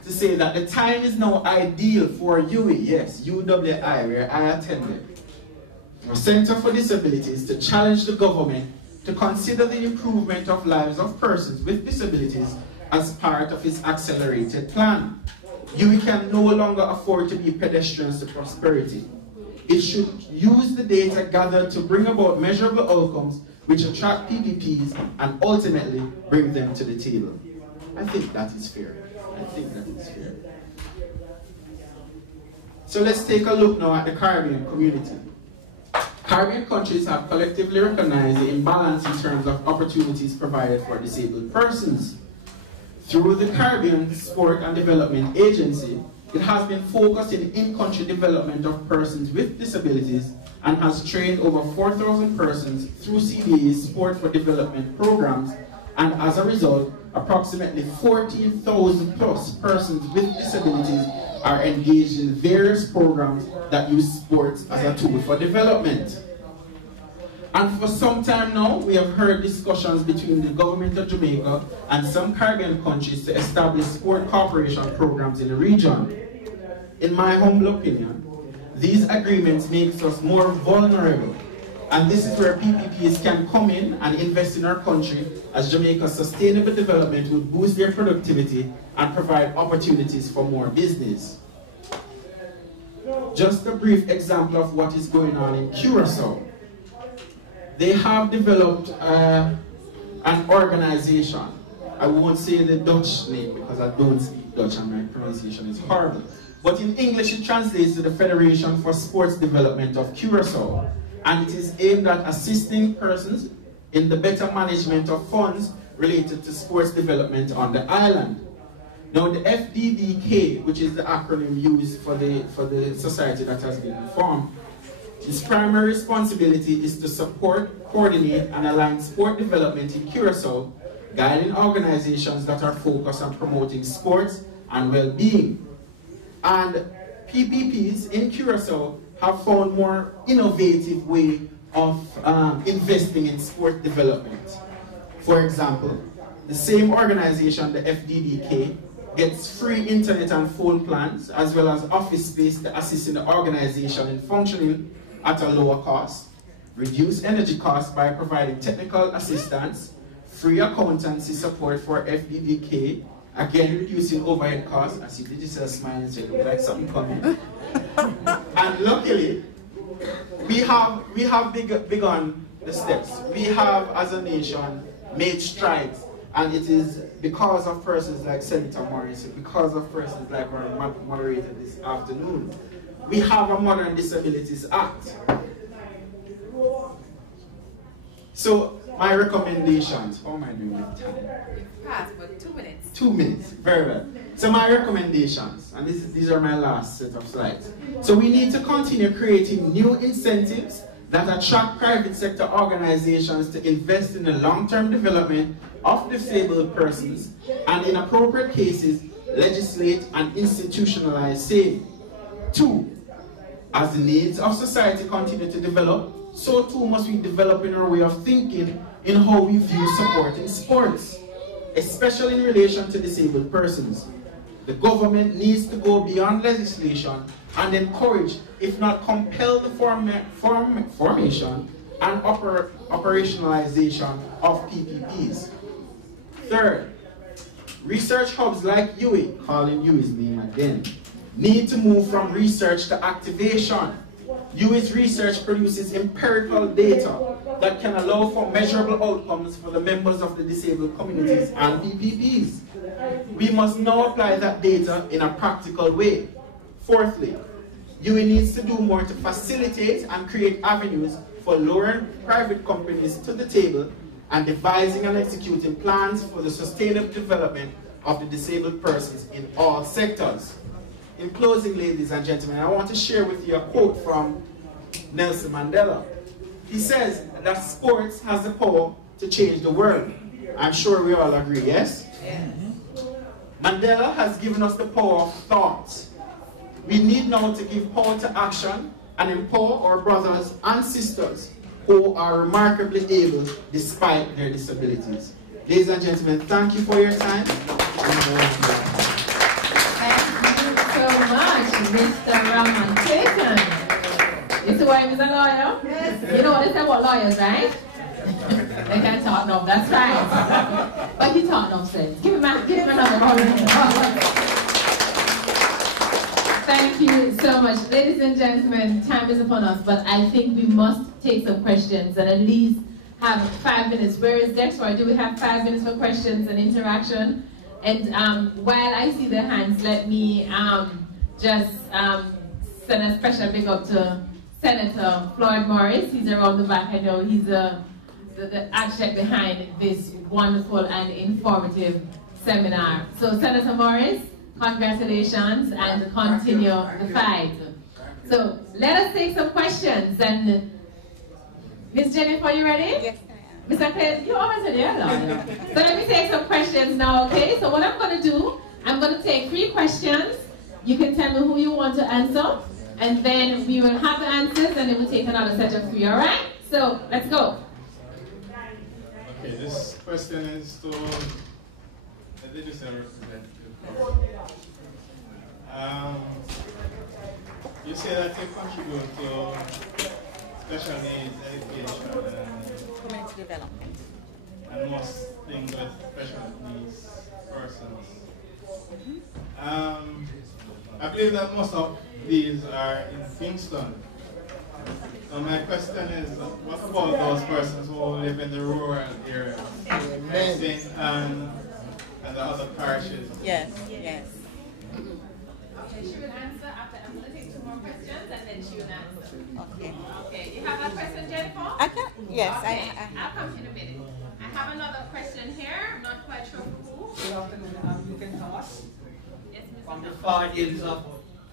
to say that the time is now ideal for UWI, yes, UWI, where I attended, the Center for Disabilities, to challenge the government to consider the improvement of lives of persons with disabilities as part of its accelerated plan. UWI can no longer afford to be pedestrians to prosperity. It should use the data gathered to bring about measurable outcomes which attract PPPs and ultimately bring them to the table. I think that is fair. I think that is fair. So let's take a look now at the Caribbean community. Caribbean countries have collectively recognized the imbalance in terms of opportunities provided for disabled persons. Through the Caribbean Sport and Development Agency, it has been focused in in-country development of persons with disabilities and has trained over 4,000 persons through CDA's Sport for Development programs, and as a result, approximately 14,000 plus persons with disabilities are engaged in various programs that use sports as a tool for development. And for some time now, we have heard discussions between the government of Jamaica and some Caribbean countries to establish sport cooperation programs in the region. In my humble opinion, these agreements make us more vulnerable, and this is where PPPs can come in and invest in our country, as Jamaica's sustainable development will boost their productivity and provide opportunities for more business. Just a brief example of what is going on in Curacao. They have developed an organization. I won't say the Dutch name because I don't speak Dutch and my pronunciation is horrible. But in English it translates to the Federation for Sports Development of Curacao. And it is aimed at assisting persons in the better management of funds related to sports development on the island. Now the FDDK, which is the acronym used for the society that has been formed, its primary responsibility is to support, coordinate, and align sport development in Curacao, guiding organizations that are focused on promoting sports and well-being. And PPPs in Curacao have found more innovative way of investing in sport development. For example, the same organization, the FDDK, gets free internet and phone plans, as well as office space to assist in the organization in functioning at a lower cost, reduce energy costs by providing technical assistance, free accountancy support for FBVK, again reducing overhead costs. I see digital smiling, so it looks like something coming. And luckily, we have big on the steps. We have, as a nation, made strides, and it is because of persons like Senator Morris, because of persons like our moderator this afternoon. We have a Modern Disabilities Act. So, my recommendations, how am I doing with time? You've passed, but 2 minutes. 2 minutes, very well. So my recommendations, and these are my last set of slides. So we need to continue creating new incentives that attract private sector organizations to invest in the long-term development of disabled persons, and in appropriate cases, legislate and institutionalize saving. 2, as the needs of society continue to develop, so too must we develop in our way of thinking in how we view supporting sports, especially in relation to disabled persons. The government needs to go beyond legislation and encourage, if not compel, the formation and operationalization of PPPs. 3rd, research hubs like UWI, calling UWI's name again, need to move from research to activation. UWI's research produces empirical data that can allow for measurable outcomes for the members of the disabled communities and PPPs. We must now apply that data in a practical way. 4thly, UWI needs to do more to facilitate and create avenues for luring private companies to the table and devising and executing plans for the sustainable development of the disabled persons in all sectors. In closing, ladies and gentlemen, I want to share with you a quote from Nelson Mandela. He says that sports has the power to change the world. I'm sure we all agree, yes? Yes. Mandela has given us the power of thought. We need now to give power to action and empower our brothers and sisters who are remarkably able despite their disabilities. Ladies and gentlemen, thank you for your time. So much, Mr. Raman Clayton. You see why he's a lawyer? Yes. You know what they say about lawyers, right? They can talk no, that's right. But he talk no sense. Give him another round. Thank you so much. Ladies and gentlemen, time is upon us, but I think we must take some questions and at least have 5 minutes. Where is Dexter? Do we have 5 minutes for questions and interaction? And while I see the hands, let me just send a special big up to Senator Floyd Morris. He's around the back. I know he's the architect behind this wonderful and informative seminar. So Senator Morris, congratulations and continue the fight. So let us take some questions. And Ms. Jennifer, are you ready? Yes. Mr. Clay, you always in there, so let me take some questions now, okay? So what I'm going to do, I'm going to take 3 questions. You can tell me who you want to answer, and then we will have the answers, and then we'll take another set of 3, all right? So let's go. Okay, this question is to the legislative representative. You say that you contribute to special needs education and community development and most things with special needs persons. I believe that most of these are in Kingston. So my question is, what about those persons who live in the rural areas, like St. Anne and the other parishes? Yes, yes. Okay, she will answer after. I'm going to take 2 more questions and then she will answer. Okay. Okay, you have a question, Jennifer? I can, yes. Okay, I'll come in a minute. I have another question here. I'm not quite sure who. Good afternoon, you can tell us. Yes, From the far hills of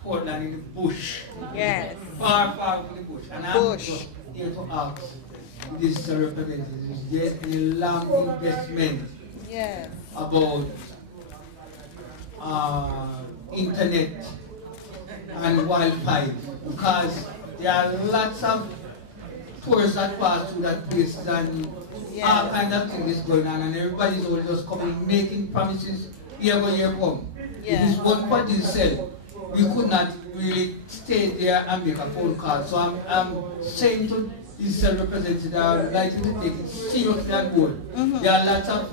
Portland in the bush. Yes. Far, far from the bush. And I'm just here to ask this representative, is there any long investment Yes. about internet and wildfire? Because there are lots of tourists that pass through that place and all kinds of things going on, and everybody's always just coming making promises year by year come. If it's one for digital, we could not really stay there and make a phone call. So I'm saying to digital representatives that I would like you to take it seriously and good. There are lots of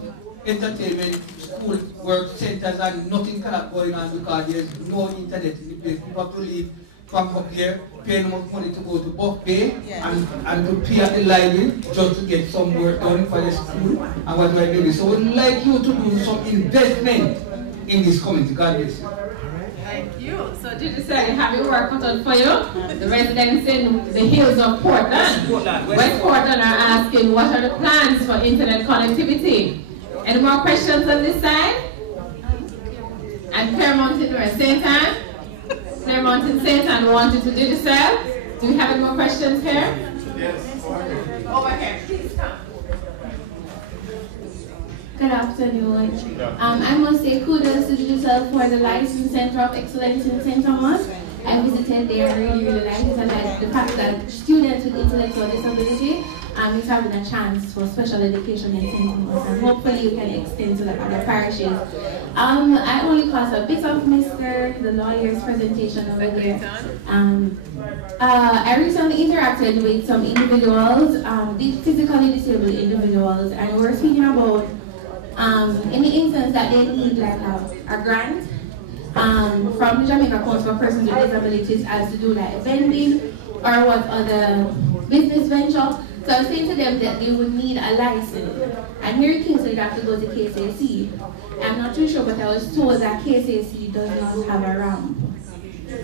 entertainment, school work centers and nothing cannot going on because there's no internet in the place. People have to leave from up here, pay enough money to go to Buck Bay and to pay at the library just to get some work done for the school and what we're doing. So we'd like you to do some investment in this community. God bless you. Thank you. So did you say you have your work cut out for you? The residents in the hills of Portland, West Portland are asking what are the plans for internet connectivity? Any more questions on this side? And Claremont in St. Anne? Claremont in St. Anne wanted to do the same. Do we have any more questions here? Yes. Over here, please come. Good afternoon. I must say kudos to yourself for the License Center of Excellence in St. Thomas. I visited there, really liked it, and the fact that students with intellectual disability is having a chance for special education in St. Thomas, and hopefully you can extend to the other parishes. I only caught a bit of the lawyer's presentation over there. I recently interacted with some individuals, physically disabled individuals, and we were speaking about in the instance that they need like a grant from the Jamaica Council for Persons with Disabilities as to do like vending or what other business venture. So I was saying to them that they would need a license. And here in Kingston you have to go to KCAC. I'm not too sure, but I was told that KCAC does not have a ramp.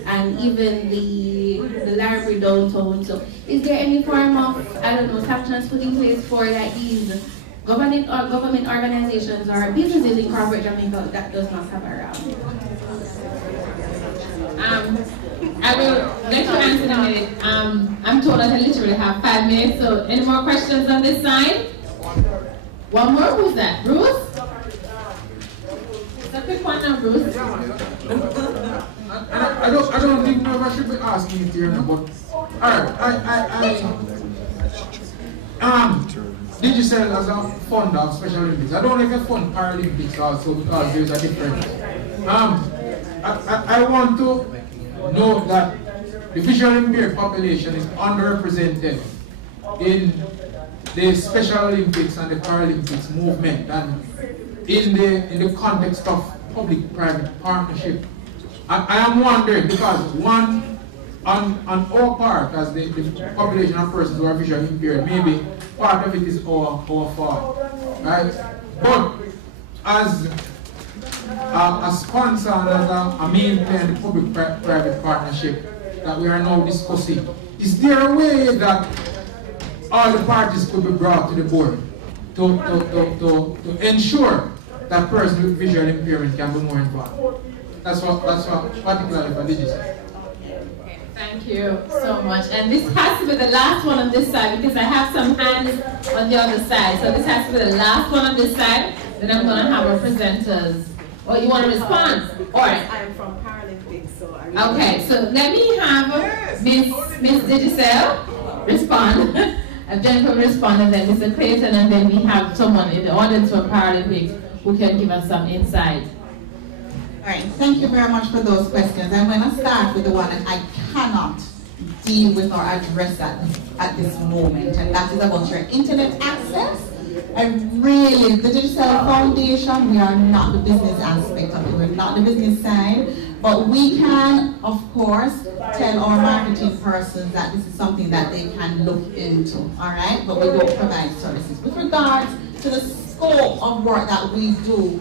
And even the library downtown. So is there any form of, I don't know, sanctions put in place for like these government organizations or businesses in corporate Jamaica that does not have a ramp? I will let you answer in a minute. I'm told that I literally have 5 minutes, so any more questions on this side? One more? Who's that? Bruce? It's a quick one now, Bruce. I don't think I should be asking it here now, but Digital as a fund of Special Olympics. I don't like a fund Paralympics also because there's a difference. I want to note that the visually impaired population is underrepresented in the Special Olympics and the Paralympics movement and in the context of public-private partnership. I am wondering because on our part as the population of persons who are visually impaired, maybe part of it is our fault, right? But as a sponsor and as a main player in the public-private partnership that we are now discussing, is there a way that all the parties could be brought to the board to ensure that persons with visual impairment can be more involved? That's what particularly for digital. Thank you so much. And this has to be the last one on this side because I have some hands on the other side. So this has to be the last one on this side. Then I'm going to have our presenters. Oh, you want to respond? All right. I'm from Paralympics, so I really okay, so let me have Miss Digicel respond. Jennifer will respond, and then Mr. Clayton, and then we have someone in the audience from Paralympics who can give us some insight. All right, thank you very much for those questions. I'm going to start with the one that I cannot deal with or address at this moment, and that is about your internet access. And really, the Digital Foundation, we are not the business aspect of it, we're not the business side, but we can, of course, tell our marketing persons that this is something that they can look into, all right? But we don't provide services. With regards to the scope of work that we do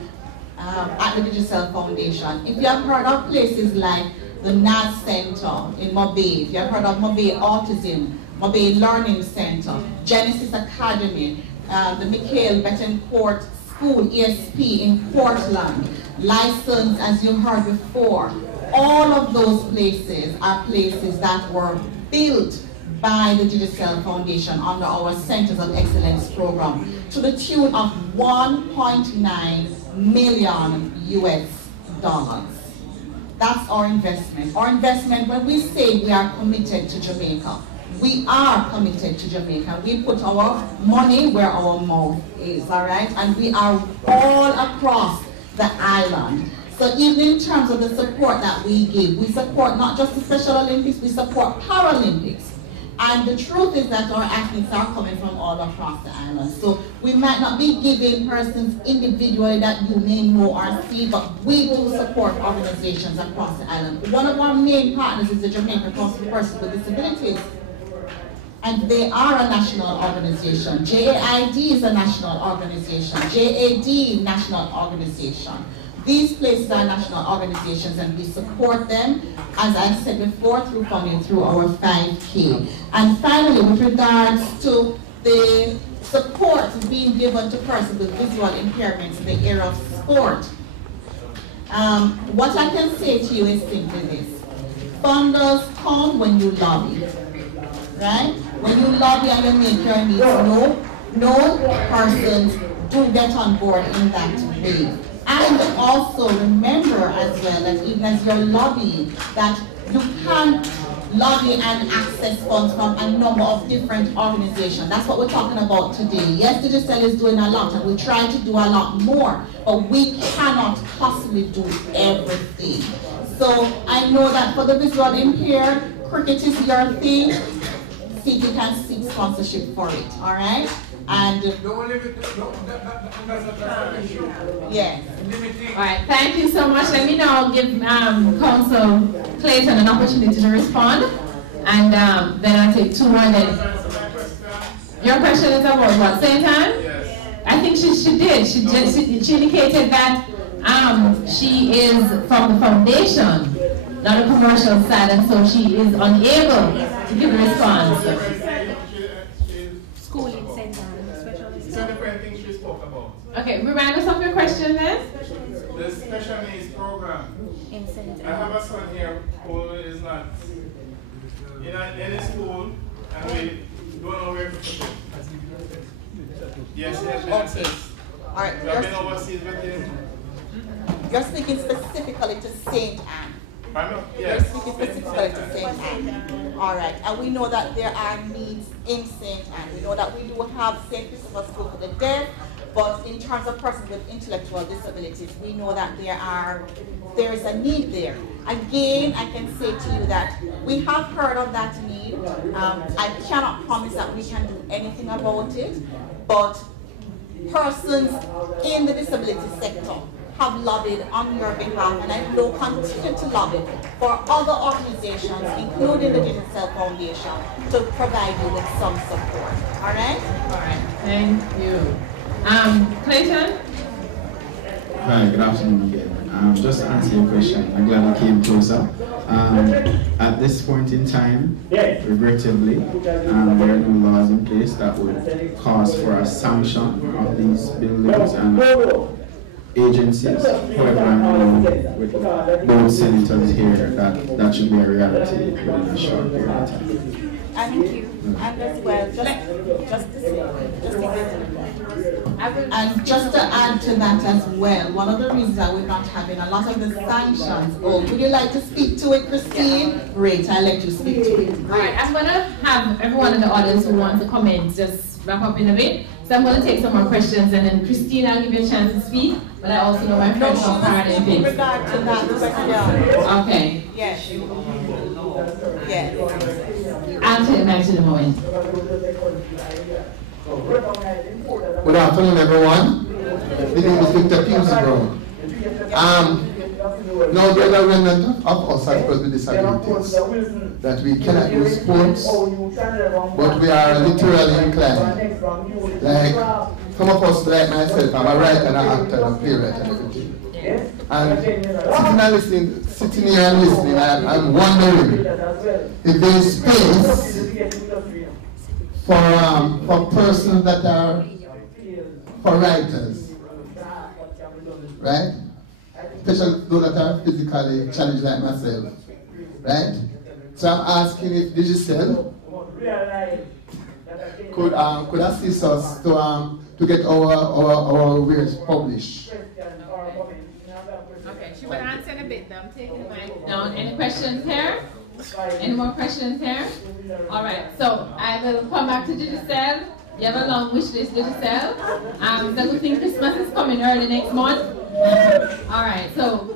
at the Digital Foundation, if you have heard of places like the NAS Center in Mobay, if you have heard of Mobay Autism, Mobay Learning Center, Genesis Academy, the Michael Betancourt School, ESP in Portland, licensed as you heard before. All of those places are places that were built by the Digital Foundation under our Centers of Excellence program to the tune of $1.9 million US. That's our investment. Our investment, when we say we are committed to Jamaica, we are committed to Jamaica. We put our money where our mouth is, all right? And we are all across the island. So even in terms of the support that we give, we support not just the Special Olympics, we support Paralympics. And the truth is that our athletes are coming from all across the island. So we might not be giving persons individually that you may know or see, but we do support organizations across the island. One of our main partners is the Jamaican Council for Persons with Disabilities. And they are a national organization. JAID is a national organization. JAD, national organization. These places are national organizations and we support them, as I said before, through funding through our 5K. And finally, with regards to the support being given to persons with visual impairments in the area of sport, what I can say to you is simply this. Funders come when you lobby, right? When you lobby and you make your needs no persons do get on board in that way. And also remember as well that even as you're lobbying, that you can lobby and access funds from a number of different organizations. That's what we're talking about today. Yes, Digicel is doing a lot and we try to do a lot more, but we cannot possibly do everything. So I know that for the visual impaired, cricket is your thing. See if you can seek sponsorship for it, all right? And yes. All right, thank you so much. Let me now give Council Clayton an opportunity to respond, and then I'll take two more. Then your question is about what? Same time? Yes. I think she did. She indicated that she is from the foundation, not a commercial side, and so she is unable to give a response. Schooling center. So different things she spoke about. Okay, remind us of your question then. The special needs program. I have a son here who is not in any school and we don't know where to put him. Yes, he has been assessed. All right. You have been overseas with him. You're speaking specifically to St. Anne. Yes. You're speaking specifically to St. Anne. All right. And we know that there are needs in St. Anne. We know that we do have St. Christopher's School for the Deaf, but in terms of persons with intellectual disabilities, we know that there is a need there. Again, I can say to you that we have heard of that need. I cannot promise that we can do anything about it, but persons in the disability sector have lobbied on your behalf, and I will continue to lobby for other organizations, including the Digicel Foundation, to provide you with some support. All right? All right. Thank you. Clayton? Hi, good afternoon again. Just to answer your question, I'm glad you came closer. At this point in time, regrettably, there are no laws in place that would cause for a sanction of these buildings and agencies. However, I know with both senators here that should be a reality within a short period of time. And as well, just to add to that as well, one of the reasons that we're not having a lot of the sanctions. Oh, would you like to speak to it, Christine? Great, I'll let you speak to it. All right, I'm going to have everyone in the audience who wants to comment just wrap up in a bit. So I'm going to take some more questions, and then Christine, I'll give you a chance to speak, but I also know my friends from Paralympics. In regard to that question. Okay. Yes. Yes. I'll take it back to the moment. Good afternoon, everyone. My name is Victor Pusebro. Now, there are remnant of us as people with disabilities that we cannot do sports, but we are literally inclined. Like, some of us, like myself, I'm a writer and an actor and a playwright and everything. And sitting here and listening, I'm wondering if there is space for persons that are for writers, right? Especially those that are physically challenged like myself, right? So I'm asking if Digicel could assist us to get our works published. Okay, she will answer in a bit. I'm taking the mic down. Any questions here? Any more questions here? All right, so I will come back to Digicel. You have a long wish list, Digicel. The good thing Christmas is coming early next month. All right, so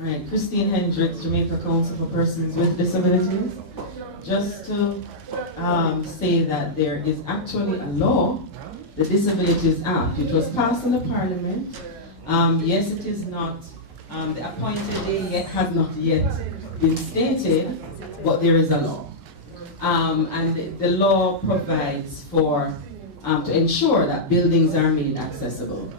Right, Christine Hendricks, Jamaica Council for Persons with Disabilities. Just to say that there is actually a law, the Disabilities Act. It was passed in the Parliament. Yes, it is not, the appointed day has not yet been stated, but there is a law. And the law provides for, to ensure that buildings are made accessible.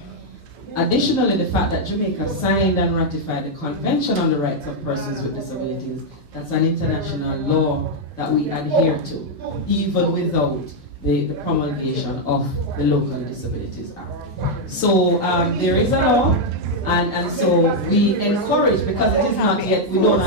Additionally, the fact that Jamaica signed and ratified the Convention on the Rights of Persons with Disabilities, that's an international law that we adhere to, even without the promulgation of the Local Disabilities Act. So there is a law, and so we encourage, because it is not yet, we don't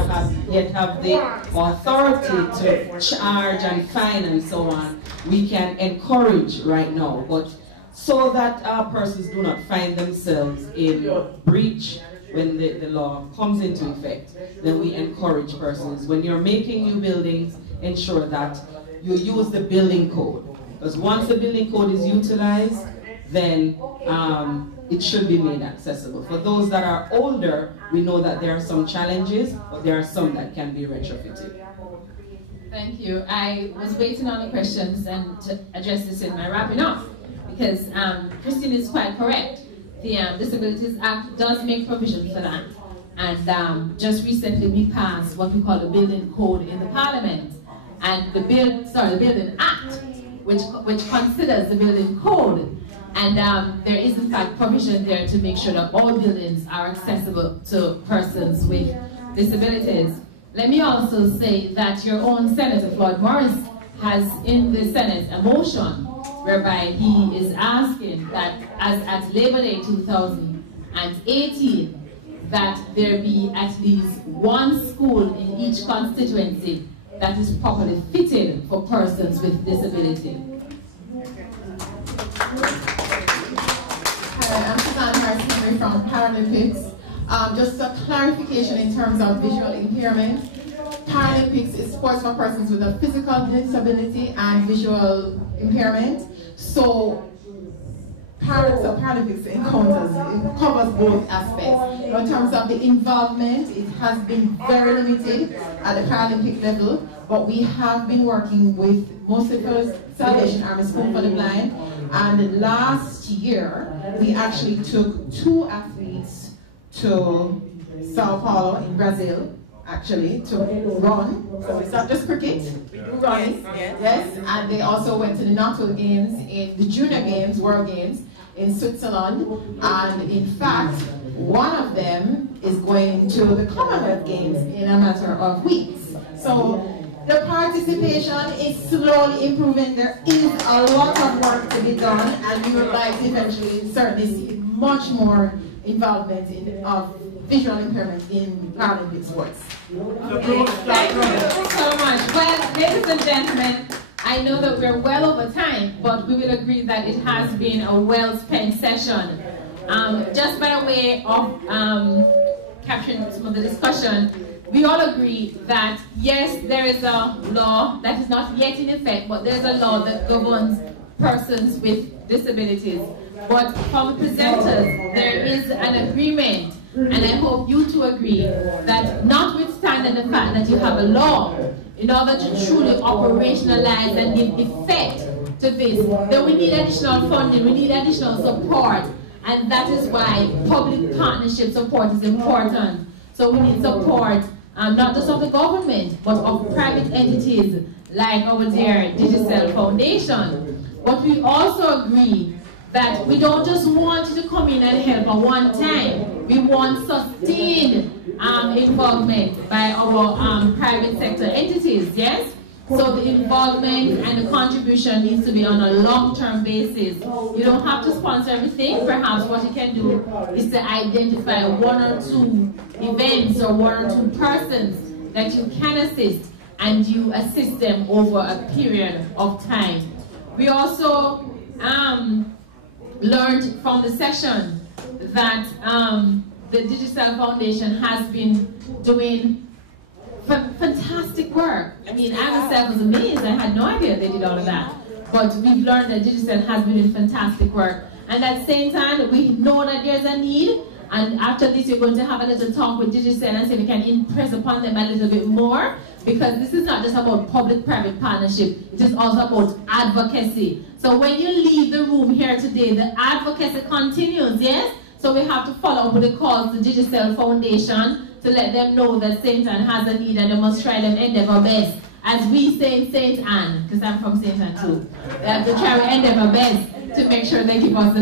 yet have the authority to charge and fine and so on. We can encourage right now, but so that our persons do not find themselves in breach when the law comes into effect, then we encourage persons, when you're making new buildings, ensure that you use the building code. Because once the building code is utilized, then it should be made accessible. For those that are older, we know that there are some challenges, but there are some that can be retrofitted. Thank you. I was waiting on the questions and to address this in my wrapping up, because Christine is quite correct. The Disabilities Act does make provision for that. And just recently we passed what we call the Building Code in the Parliament. And the Building Act, which considers the Building Code. And there is in fact provision there to make sure that all buildings are accessible to persons with disabilities. Let me also say that your own Senator Floyd Morris has in the Senate a motion whereby he is asking that as at Labor Day 2018 that there be at least one school in each constituency that is properly fitted for persons with disability. I'm Suzanne Harris from Paralympics. Just a clarification in terms of visual impairment. Paralympics is sports for persons with a physical disability and visual impairment. So Paralympics it covers both aspects. In terms of the involvement, it has been very limited at the Paralympic level, but we have been working with Merciful Salvation Army School for the Blind, and last year we actually took 2 athletes to Sao Paulo in Brazil, actually, to run. So it's not just cricket, we do running. Yes, and they also went to the Natal Games, in the Junior Games, World Games, in Switzerland, and in fact, one of them is going to the Commonwealth Games in a matter of weeks. So the participation is slowly improving. There is a lot of work to be done, and we would like to eventually certainly see much more involvement of visual impairment in Paralympic sports. Okay. Thank you so much. Well, ladies and gentlemen, I know that we're well over time, but we will agree that it has been a well-spent session. Just by way of capturing some of the discussion, we all agree that yes, there is a law that is not yet in effect, but there's a law that governs persons with disabilities. But from the presenters, there is an agreement, and I hope you two agree, that notwithstanding the fact that you have a law, in order to truly operationalize and give effect to this, then we need additional funding, we need additional support, and that is why public partnership support is important. So we need support, not just of the government, but of private entities like our dear Digicel Foundation. But we also agree that we don't just want you to come in and help at one time. We want sustained involvement by our private sector entities, yes? So the involvement and the contribution needs to be on a long-term basis. You don't have to sponsor everything. Perhaps what you can do is to identify 1 or 2 events or 1 or 2 persons that you can assist, and you assist them over a period of time. We also learned from the session that the Digicel Foundation has been doing fantastic work. I mean, I myself was amazed. I had no idea they did all of that. But we've learned that Digicel has been doing fantastic work. And at the same time, we know that there's a need, And after this, you're going to have a little talk with Digicel and see if we can impress upon them a little bit more, because this is not just about public-private partnership, it is also about advocacy. So when you leave the room here today, the advocacy continues, yes? So we have to follow up with the calls to Digicel Foundation to let them know that St. Anne has a need and they must try and endeavor best. As we say in St. Anne, because I'm from St. Anne too, they have to try and endeavor best to make sure they give us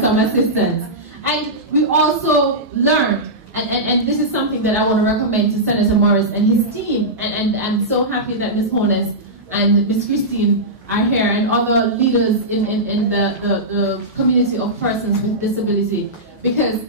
some assistance. And we also learned, and this is something that I want to recommend to Senator Morris and his team, and I'm so happy that Ms. Honest and Ms. Christine are here, and other leaders in the community of persons with disability, because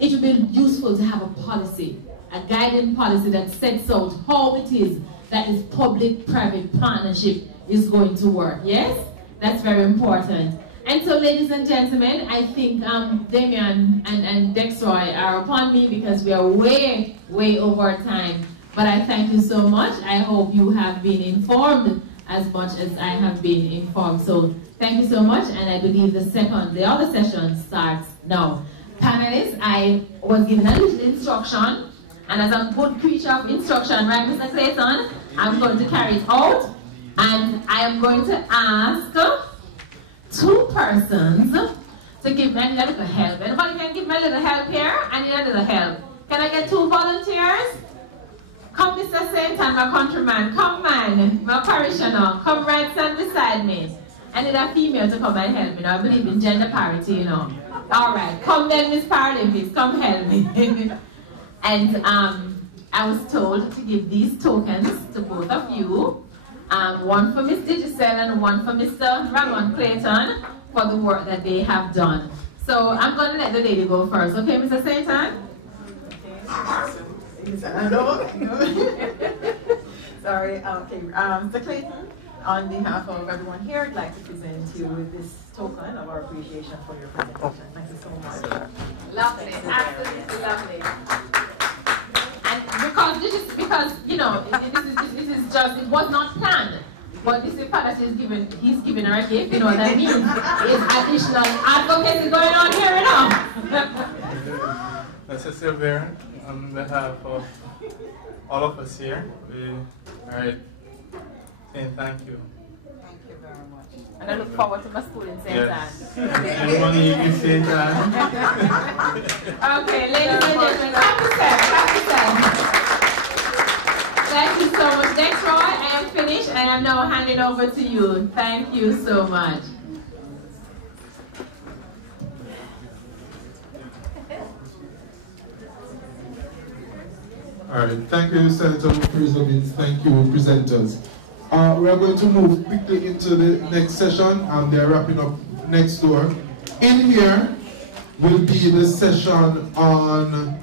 it would be useful to have a policy, a guiding policy that sets out how it is that this public-private partnership is going to work, yes? That's very important. And so, ladies and gentlemen, I think Damien and Dexroy are upon me because we are way, way over time. But I thank you so much. I hope you have been informed as much as I have been informed. So thank you so much, and I believe the other session starts now. Panelists, I was given a little instruction, and as a good creature of instruction, right, Mr. Clayton, I'm going to carry it out, and I am going to ask 2 persons to give me a little help. Anybody can give me a little help here? I need a little help. Can I get 2 volunteers? Come, Mr. St. Anne, my countryman. Come, man, my parishioner. Come right stand beside me. I need a female to come and help me. Now, I believe in gender parity, you know. All right, come then, Miss Paralympics. Come help me. And I was told to give these tokens to both of you. One for Miss Digicel and one for Mr. Ramon Clayton for the work that they have done. So I'm going to let the lady go first. Okay, Mr. St. Anne? Sorry, okay. Mr. Clayton, on behalf of everyone here, I'd like to present you with this token of our appreciation for your presentation. Thank you so much. Lovely, absolutely lovely. And because you know, this is just, it was not planned. But this is part that he's giving her a gift, you know what I mean? It's additional advocacy going on here, you know? Mr. Sylvia, on behalf of all of us here, we are saying thank you. Thank you very much. And I look forward to my school in St. Yes. Anne. Everybody in St. Anne. Okay, ladies and gentlemen, happy Sam. Thank you so much. Next, Roy, I am finished and I'm now handing over to you. Thank you so much. All right, thank you, Senator President. Thank you, presenters. We are going to move quickly into the next session. They're wrapping up next door. In here will be the session on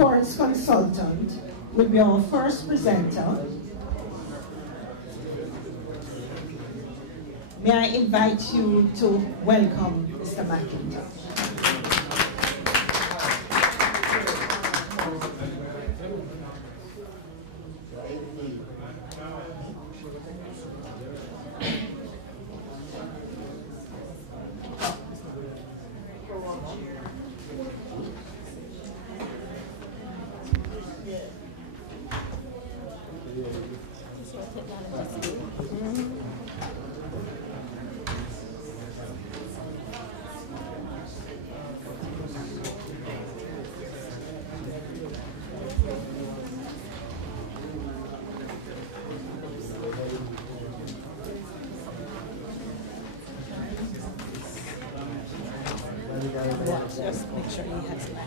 sports consultant, will be our first presenter. May I invite you to welcome Mr. McIntosh. Just make sure he has that.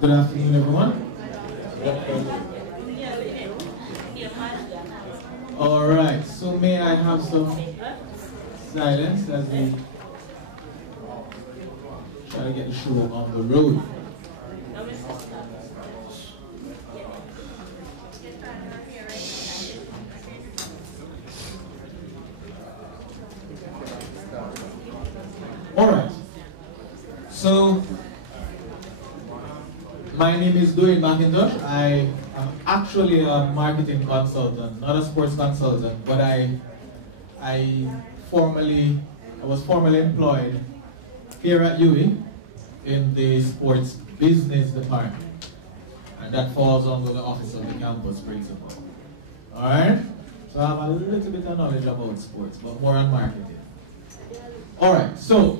Good afternoon, everyone. All right, so may I have some silence as we try to get the show on the road. All right, so my name is McIntosh. I am actually a marketing consultant, not a sports consultant, but I was formally employed here at UWI in the sports business department, and that falls under the office of the campus principal. All right, so I have a little bit of knowledge about sports, but more on marketing. All right, so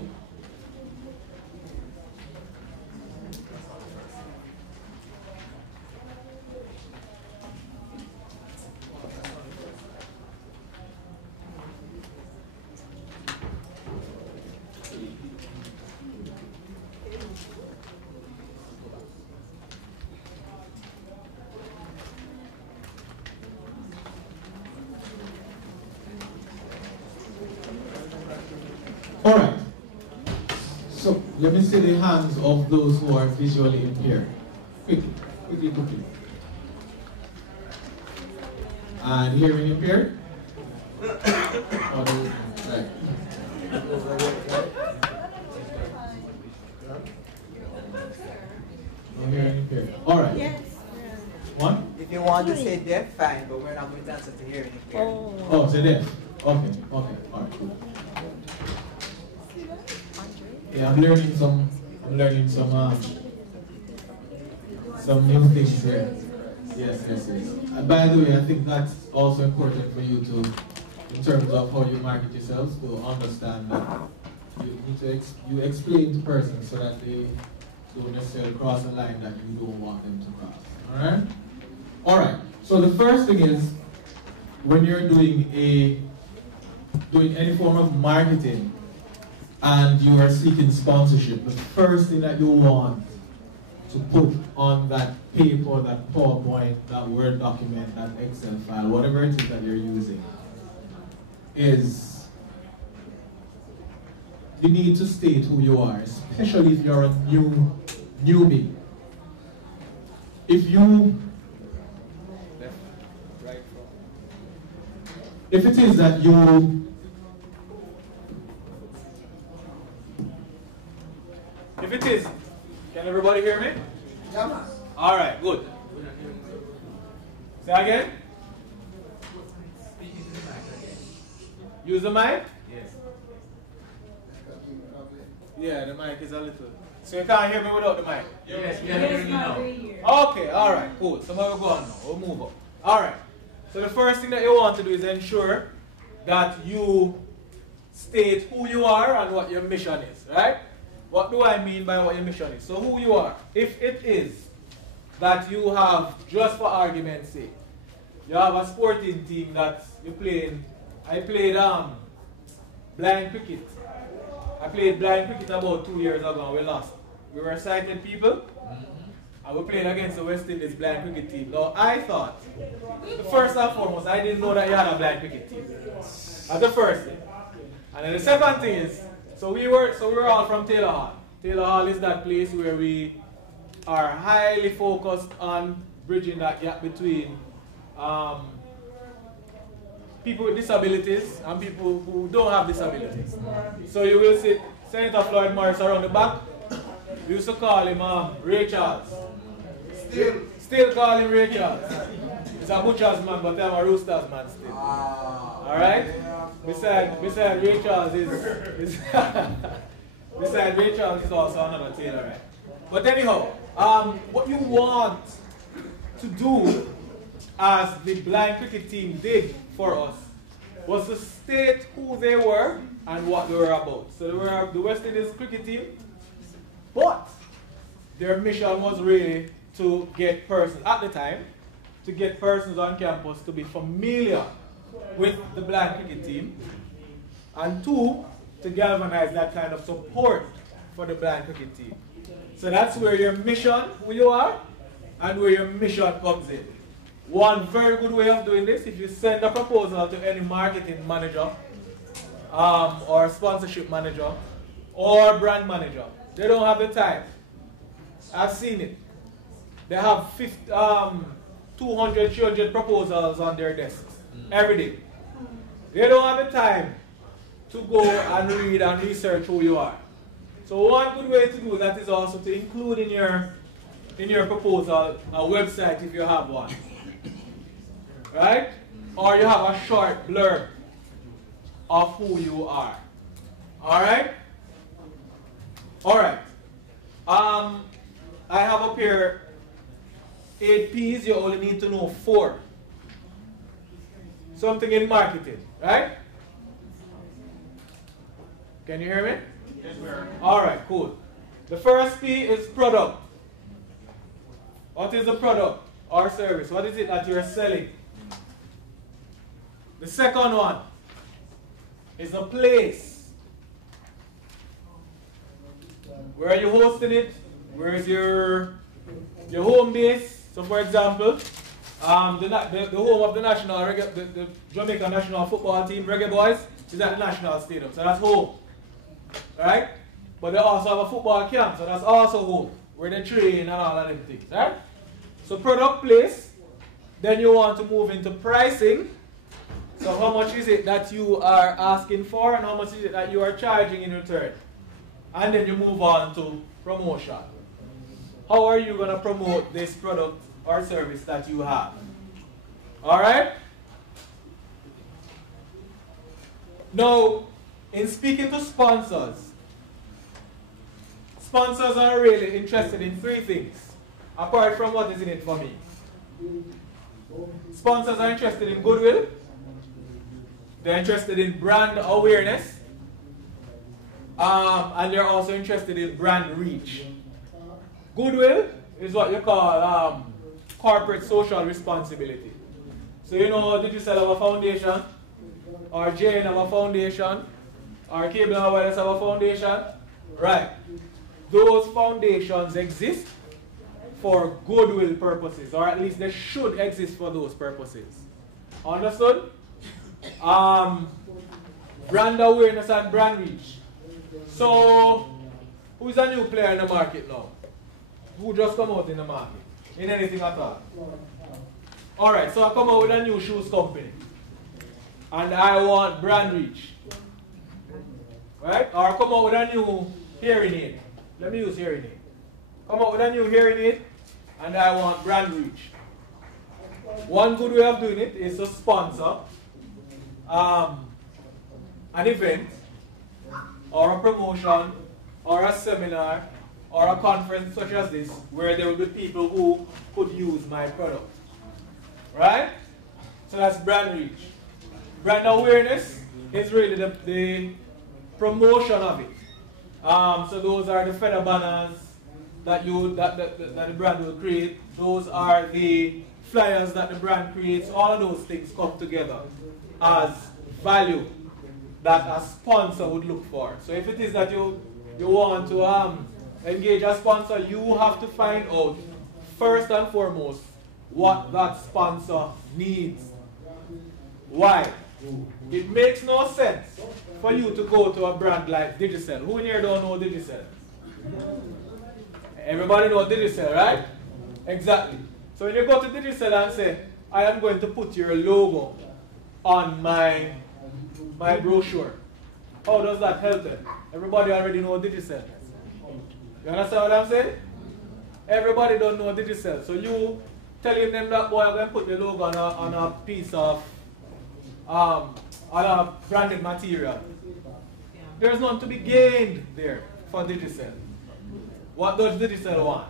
all right, so let me see the hands of those who are visually impaired. Quickly. And hearing impaired? Right. No hearing impaired. All right. Yes. One? If you want to say deaf, fine, but we're not going to answer to hearing impaired. Oh, say deaf. Okay, all right, cool. Yeah, I'm learning some new things here. Yes. And by the way, I think that's also important for you to, in terms of how you market yourselves, to understand that you need to you explain to persons so that they don't necessarily cross a line that you don't want them to cross. All right. So the first thing is, when you're doing any form of marketing and you are seeking sponsorship, the first thing that you want to put on that paper, that PowerPoint, that Word document, that Excel file, whatever it is that you're using, is you need to state who you are, especially if you're a newbie. If it is that can everybody hear me? Yeah. All right, good. Say again. Use the mic? Yes. Yeah, the mic is a little. So you can't hear me without the mic? Yes, we are hearing you now. Okay, alright, cool. So we'll go on now. We'll move on. Alright. So the first thing that you want to do is ensure that you state who you are and what your mission is, right? What do I mean by what your mission is? So who you are. If it is that you have, just for argument's sake, you have a sporting team that you're playing. I played blind cricket. I played blind cricket about 2 years ago and we lost. We were sighted people and we played against the West Indies blind cricket team. Now I thought, the first and foremost, I didn't know that you had a blind cricket team. That's the first thing. And then the second thing is, so we were all from Taylor Hall. Taylor Hall is that place where we are highly focused on bridging that gap between people with disabilities and people who don't have disabilities. So you will see Senator Floyd Morris around the back. We used to call him Ray Charles. Still call him Ray Charles. He's a butcher's man, but I'm a rooster's man still. Alright? Beside Ray Charles is beside Ray Charles is also another Taylor, right? But anyhow, what you want to do, as the blind cricket team did for us, was to state who they were and what they were about. So they were the West Indies cricket team, but their mission was really to get persons, at the time, to get persons on campus to be familiar with the blind cricket team, and two, to galvanize that kind of support for the blind cricket team. So that's where your mission, who you are, and where your mission comes in. One very good way of doing this, if you send a proposal to any marketing manager, or sponsorship manager, or brand manager, they don't have the time. I've seen it. They have 200, 300 proposals on their desks every day. They don't have the time to go and read and research who you are. So one good way to do that is also to include in your proposal a website if you have one. Right? Or you have a short blurb of who you are. Alright? Alright. I have up here 8 P's, you only need to know 4. Something in marketing, right? Can you hear me? Yes, sir. Alright, cool. The first P is product. What is the product or service? What is it that you're selling? The second one is the place. Where are you hosting it? Where is your home base? So for example, the home of the national the Jamaica national football team, Reggae Boys, is at the National Stadium. So that's home. Right? But they also have a football camp, so that's also home, where they train and all of them things. Right? So product, place. Then you want to move into pricing. So how much is it that you are asking for and how much is it that you are charging in return? And then you move on to promotion. How are you going to promote this product or service that you have? Alright? Now, in speaking to sponsors, sponsors are really interested in 3 things, apart from what is in it for me. Sponsors are interested in goodwill, they're interested in brand awareness, and they're also interested in brand reach. Goodwill is what you call corporate social responsibility. So you know, did you sell our foundation? Or Jane have a foundation? Or Cable and Wireless have a foundation? Right. Those foundations exist for goodwill purposes, or at least they should exist for those purposes. Understood? Brand awareness and brand reach. So, who is a new player in the market now? Who just come out in the market? In anything at all? Alright, so I come out with a new shoes company. And I want brand reach. Right? Or I come out with a new hearing aid. Let me use hearing aid. Come out with a new hearing aid. and I want brand reach. One good way of doing it is to sponsor an event, or a promotion, or a seminar, or a conference such as this, where there will be people who could use my product. Right? So that's brand reach. Brand awareness is really the promotion of it. So those are the feather banners that the brand will create. Those are the flyers that the brand creates. All of those things come together as value that a sponsor would look for. So if it is that you want to engage a sponsor, you have to find out first and foremost what that sponsor needs. Why? It makes no sense for you to go to a brand like Digicel. Who in here don't know Digicel? Everybody knows Digicel, right? Exactly. So when you go to Digicel and say, I am going to put your logo on my brochure, how does that help them? Everybody already knows Digicel. You understand what I'm saying? Everybody don't know Digicel. So you telling them that, boy, I'm going to put the logo on a piece of on a branded material. There's none to be gained there for Digicel. What does Digicel want?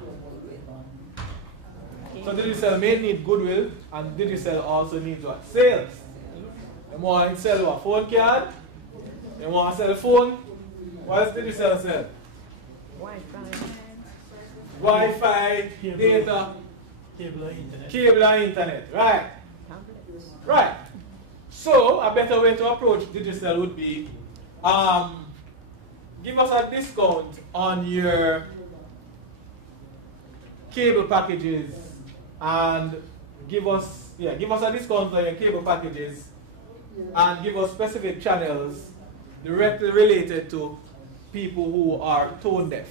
So Digicel may need goodwill, and Digicel also needs what? Sales. They want to sell what? Phone card? They want to sell a phone? What does Digicel sell? Wi-Fi, data, cable and internet. Cable and internet, right? Right. So a better way to approach Digicel would be give us a discount on your cable packages, and give us a discount on your cable packages, and give us specific channels directly related to people who are tone deaf.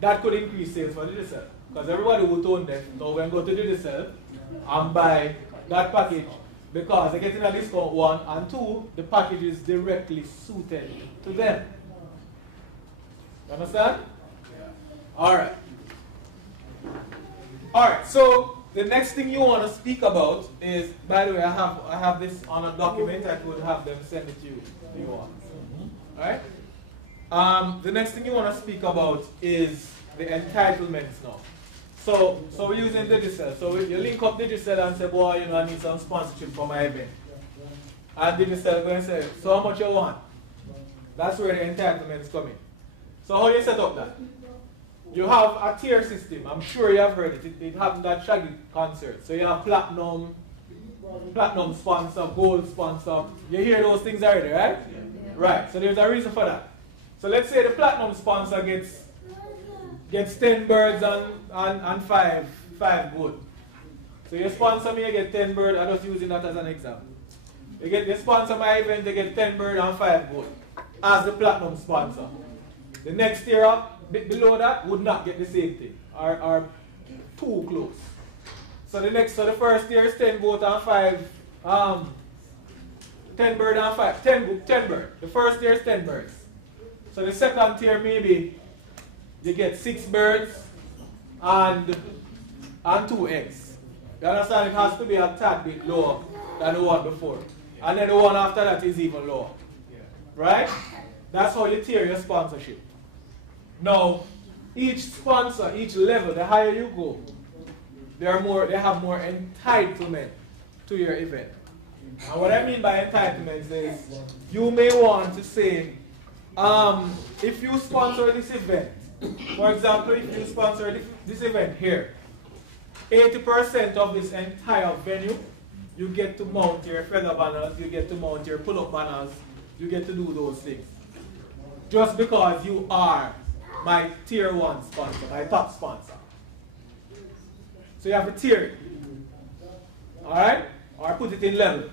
That could increase sales for Digicel, because everybody who tone deaf now can go to Digicel and buy that package, because they're getting a discount, one, and two, the package is directly suited to them. You understand? Alright. Alright, so the next thing you want to speak about is, by the way, I have this on a document. I could have them send it to you if you want. Alright? The next thing you want to speak about is the entitlements now. So we're using Digicel. So you link up Digicel and say, boy, you know, I need some sponsorship for my event. And Digicel going to say, so how much you want? That's where the entitlements come in. So how you set up that? You have a tier system. I'm sure you have heard it. It happened at Shaggy concert. So you have platinum sponsor, gold sponsor. You hear those things already, right? Yeah. Right. So there's a reason for that. So let's say the platinum sponsor gets 10 birds and 5 good. So you sponsor me, you get 10 birds. I'm just using that as an example. You sponsor my event, they get 10 birds and 5 good as the platinum sponsor. The next tier up, below that, would not get the same thing, or too close. So the first tier is 10 goat and 5, 10 bird and 5, 10 bird. The first tier is 10 birds. So the second tier maybe you get 6 birds and 2 eggs. You understand? It has to be a tad bit lower than the one before. And then the one after that is even lower. Right? That's how you tier your sponsorship. Now, each sponsor, each level, the higher you go, they have more entitlement to your event. And what I mean by entitlements is, you may want to say, if you sponsor this event, for example, if you sponsor this event here, 80% of this entire venue, you get to mount your feather banners, you get to mount your pull-up banners, you get to do those things. Just because you are my tier 1 sponsor, my top sponsor. So you have a tier. Alright? Or put it in levels.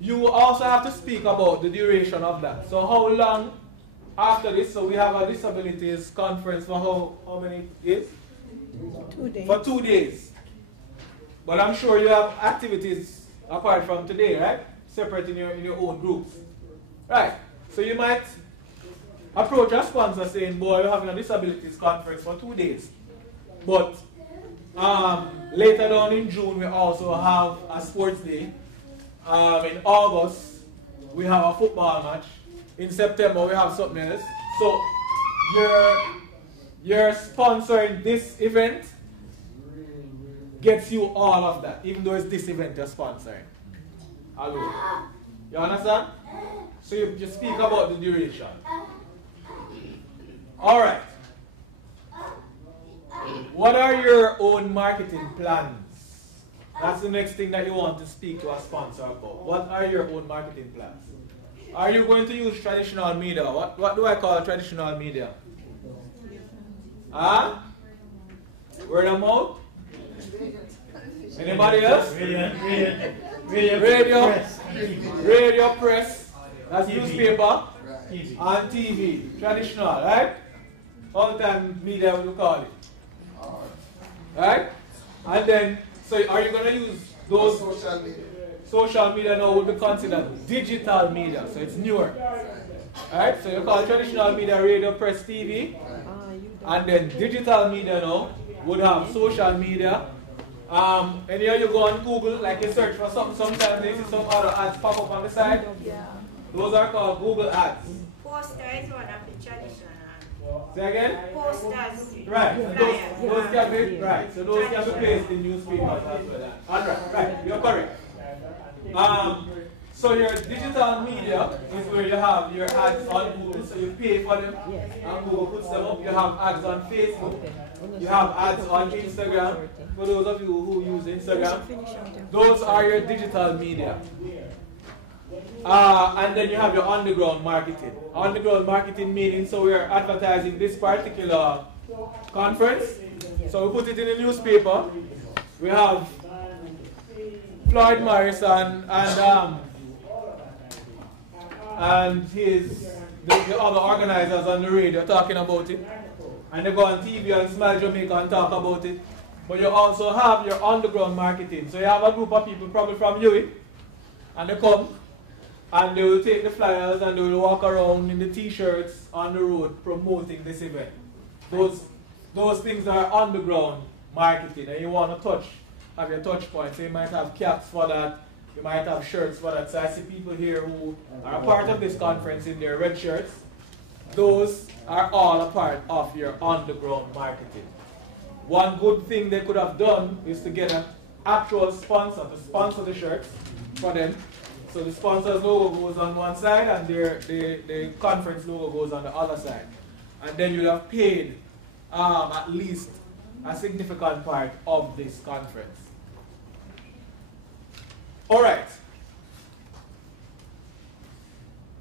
You also have to speak about the duration of that. So how long after this? So we have a disabilities conference for how many days? 2 days. For 2 days. But I'm sure you have activities apart from today, right? Separate in your own groups. Right. So you might approach a sponsor saying, boy, we're having a disabilities conference for 2 days. But later on in June, we also have a sports day. In August, we have a football match. In September, we have something else. So you're sponsoring this event gets you all of that, even though it's this event you're sponsoring. Hello. You understand? So you just speak about the duration. All right. What are your own marketing plans? That's the next thing that you want to speak to a sponsor about. What are your own marketing plans? Are you going to use traditional media? What do I call traditional media? Huh? Word of mouth? Anybody else? Radio, press. That's newspaper. And TV. Traditional, right? All time media, we call it. Right? And then, so are you going to use those? Social media. Social media now would be considered digital media, so it's newer. Right? So you call traditional media radio, press, TV. And then digital media now would have social media. And here you go on Google, like you search for something, sometimes you see some other ads pop up on the side. Those are called Google ads. Poster is one of the traditional. Say again? Posters. Right. So those can be right. So those can be placed in newspapers as well. Alright, right. You're correct. So your digital media is where you have your ads on Google, so you pay for them, and Google puts them up. You have ads on Facebook, you have ads on Instagram. For those of you who use Instagram, those are your digital media. And then you have your underground marketing. Underground marketing meaning, so we are advertising this particular conference. So we put it in the newspaper. We have Floyd Morrison and the other organizers on the radio talking about it. And they go on TV and Smile Jamaica and talk about it. But you also have your underground marketing. So you have a group of people probably from UWI, and they come and they will take the flyers and they will walk around in the t-shirts on the road promoting this event. Those things are underground marketing, and you want to have your touch points. So you might have caps for that, you might have shirts for that. So I see people here who are a part of this conference in their red shirts. Those are all a part of your underground marketing. One good thing they could have done is to get an actual sponsor to sponsor the shirts for them. So the sponsor's logo goes on one side and the conference logo goes on the other side. And then you'd have paid at least a significant part of this conference. All right.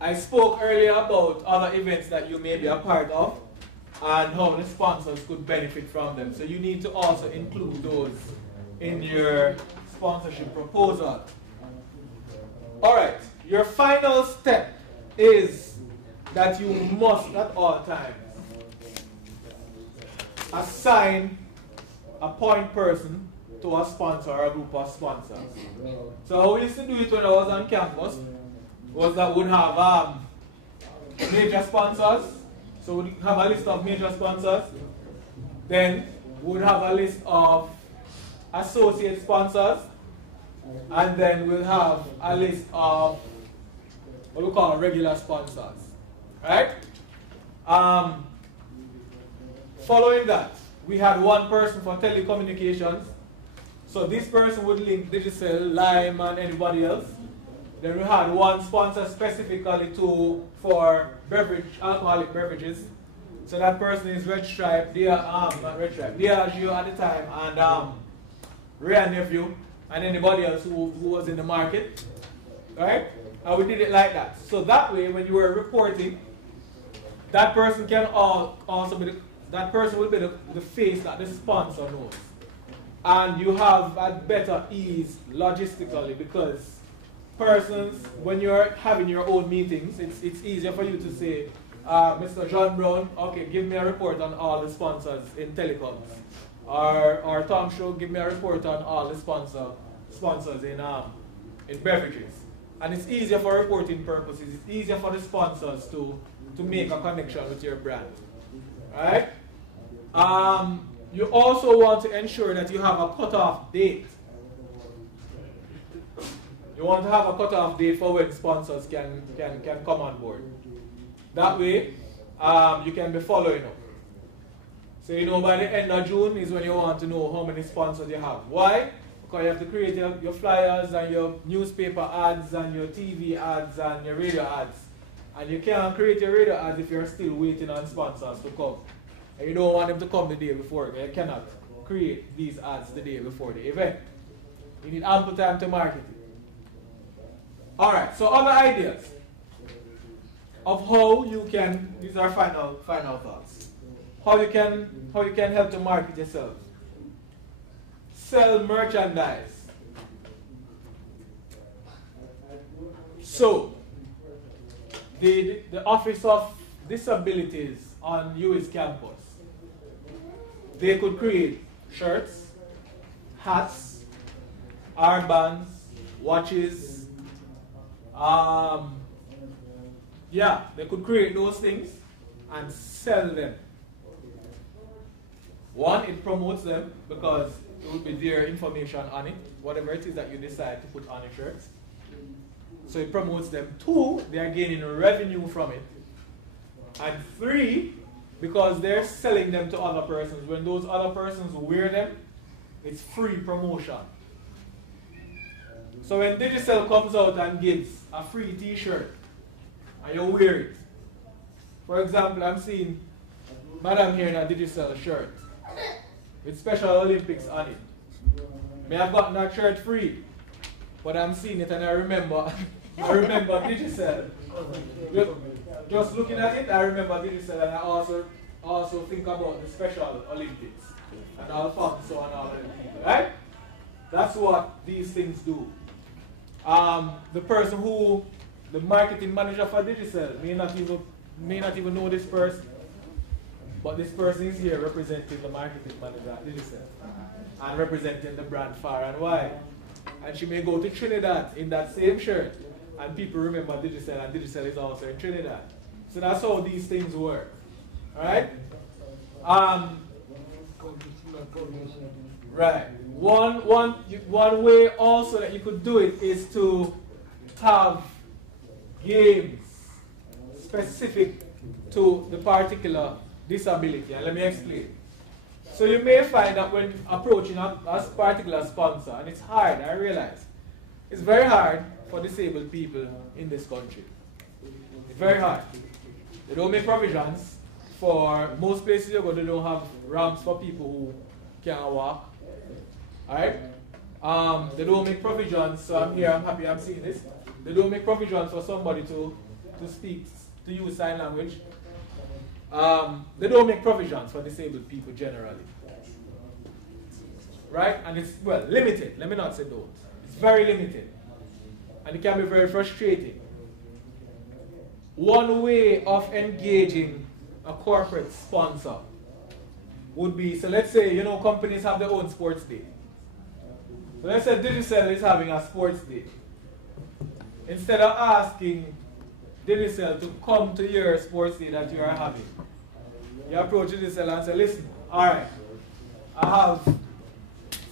I spoke earlier about other events that you may be a part of and how the sponsors could benefit from them. So you need to also include those in your sponsorship proposal. All right, your final step is that you must at all times assign a point person to a sponsor or a group of sponsors. So how we used to do it when I was on campus was that we'd have major sponsors. So we'd have a list of major sponsors. Then we'd have a list of associate sponsors. And then we'll have a list of what we call regular sponsors. Right? Following that, we had one person for telecommunications. So this person would link Digicel, Lime, and anybody else. Then we had one sponsor specifically for alcoholic beverages. So that person is Red Stripe, not Red Stripe, Diageo at the time, and Ray Nephew, and anybody else who was in the market. Right? And we did it like that. So that way, when you were reporting, that person can also be that person will be the face that the sponsor knows. And you have a better ease logistically, because persons, when you're having your own meetings, it's easier for you to say, Mr. John Brown, okay, give me a report on all the sponsors in telecoms. Or Tom Show, give me a report on all the sponsors in beverages. And it's easier for reporting purposes. It's easier for the sponsors to make a connection with your brand. Right? You also want to ensure that you have a cutoff date. You want to have a cutoff date for when sponsors can come on board. That way, you can be following up. So you know by the end of June is when you want to know how many sponsors you have. Why? Because you have to create your flyers and your newspaper ads and your TV ads and your radio ads. And you can't create your radio ads if you're still waiting on sponsors to come. And you don't want them to come the day before. You cannot create these ads the day before the event. You need ample time to market it. Alright, so other ideas of how you can, these are final thoughts. How you can help to market yourself. Sell merchandise. So, the Office of Disabilities on UI's campus, they could create shirts, hats, armbands, watches. Yeah, they could create those things and sell them. One, it promotes them because it will be their information on it, whatever it is that you decide to put on your shirts. So it promotes them. Two, they are gaining revenue from it. And three, because they're selling them to other persons. When those other persons wear them, it's free promotion. So when Digicel comes out and gives a free t-shirt, and you wear it. For example, I'm seeing Madam here in a Digicel shirt with Special Olympics on it. May have gotten that shirt free, but I'm seeing it and I remember Digicel. Just looking at it, I remember Digicel, and I also think about the Special Olympics and Alfonso and all of them. Right? That's what these things do. The marketing manager for Digicel may not even know this person, but this person is here representing the marketing manager at Digicel and representing the brand far and wide. And she may go to Trinidad in that same shirt, and people remember Digicel, and Digicel is also in Trinidad. So that's how these things work. Alright? Right. One way also that you could do it is to have games specific to the particular disability. And let me explain. So you may find that when approaching a particular sponsor, and it's hard, I realize, it's very hard for disabled people in this country. It's very hard. They don't make provisions for most places you go, they don't have ramps for people who can't walk. Alright? They don't make provisions, so I'm here, I'm happy I'm seeing this. They don't make provisions for somebody to speak, to use sign language. They don't make provisions for disabled people generally. Right? And it's, well, limited. Let me not say don't. It's very limited. And it can be very frustrating. One way of engaging a corporate sponsor would be, so let's say, companies have their own sports day. So let's say Digicel is having a sports day. Instead of asking Digicel to come to your sports day that you are having, you approach Digicel and say, listen, alright, I have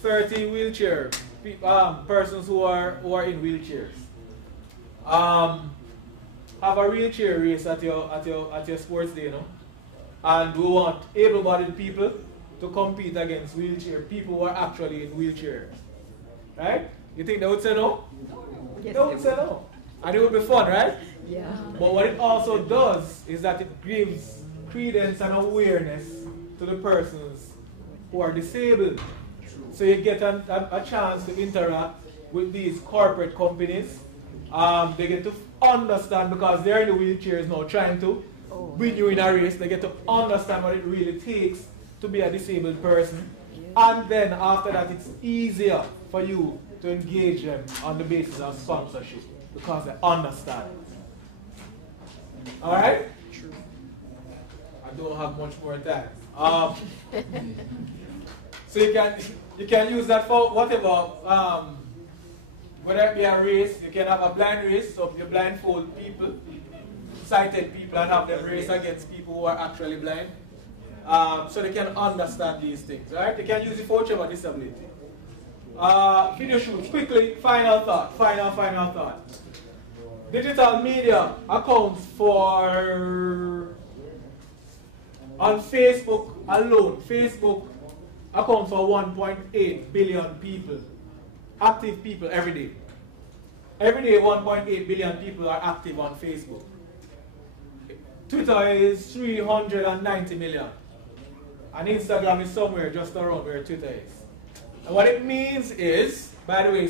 30 wheelchair persons who are in wheelchairs. Have a wheelchair race at your sports day, and we want able-bodied people to compete against wheelchair people who are actually in wheelchairs. Right? You think they would say no? Yes, they would say no. And it would be fun, right? Yeah. But what it also does is that it gives credence and awareness to the persons who are disabled. So you get a chance to interact with these corporate companies. They get to understand, because they're in the wheelchairs now trying to win you in a race, they get to understand what it really takes to be a disabled person. And then after that, it's easier for you to engage them on the basis of sponsorship, because they understand. Alright? I don't have much more time. So you can use that for whatever Whether it be a race, you can have a blind race, so you blindfold people, sighted people, and have them race against people who are actually blind. So they can understand these things, right? They can use it for whichever disability. Video shoots, quickly, final thought. Digital media accounts for, on Facebook alone, Facebook accounts for 1.8 billion people, active people every day. Every day 1.8 billion people are active on Facebook. Twitter is 390 million. And Instagram is somewhere just around where Twitter is. And what it means is, by the way,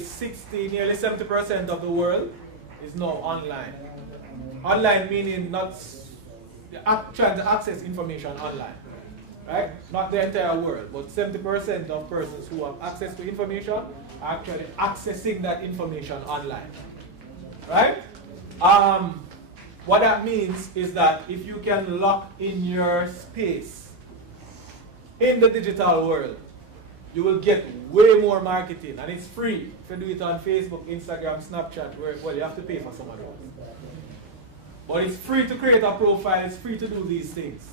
nearly 70% of the world is now online. Online meaning not trying to access information online. Right? Not the entire world, but 70% of persons who have access to information are actually accessing that information online. Right? What that means is that if you can lock in your space in the digital world, you will get way more marketing, and it's free. If you do it on Facebook, Instagram, Snapchat, well, you have to pay for some of those. But it's free to create a profile, it's free to do these things.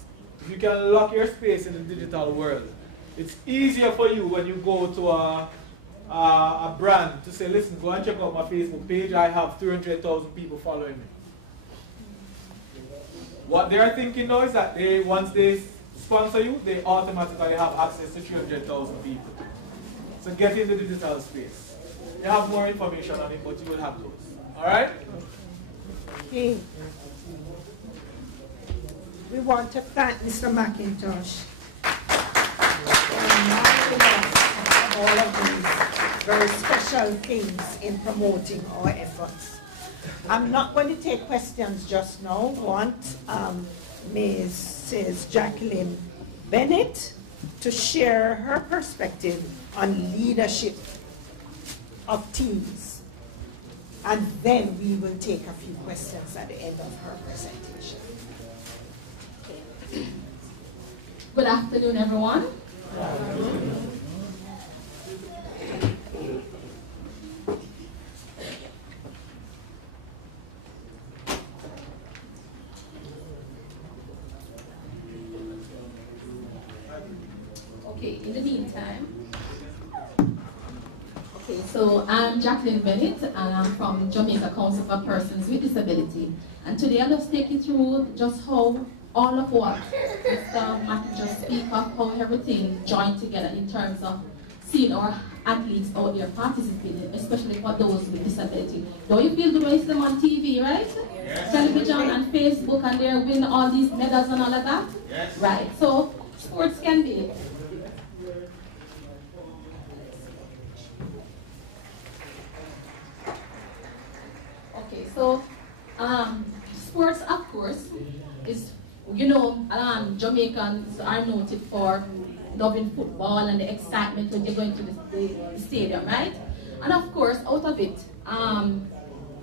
If you can lock your space in the digital world, it's easier for you when you go to a brand to say, listen, go and check out my Facebook page, I have 300,000 people following me. What they are thinking now is that once they sponsor you, they automatically have access to 300,000 people. So get in the digital space. You have more information on it, but you will have those. Alright? Okay. We want to thank Mr. McIntosh for all of these very special things in promoting our efforts. I'm not going to take questions just now. I want Mrs. Jacqueline Bennett to share her perspective on leadership of teams. And then we will take a few questions at the end of her presentation. Good afternoon, everyone. Good afternoon. Okay, in the meantime, so I'm Jacqueline Bennett, and I'm from Jamaica Council for Persons with Disability. And today I'll just take you through just how all of what Mr. Matt just speak of, how everything joined together in terms of seeing our athletes out there participating, especially for those with disability. Don't you feel good when you see them on TV, right? Yes. Television and Facebook, and they're winning all these medals and all of that? Yes. Right, so sports can be it. Okay, so sports, of course, is, you know, Jamaicans are noted for loving football and the excitement when they're going to the stadium, right? And of course, out of it,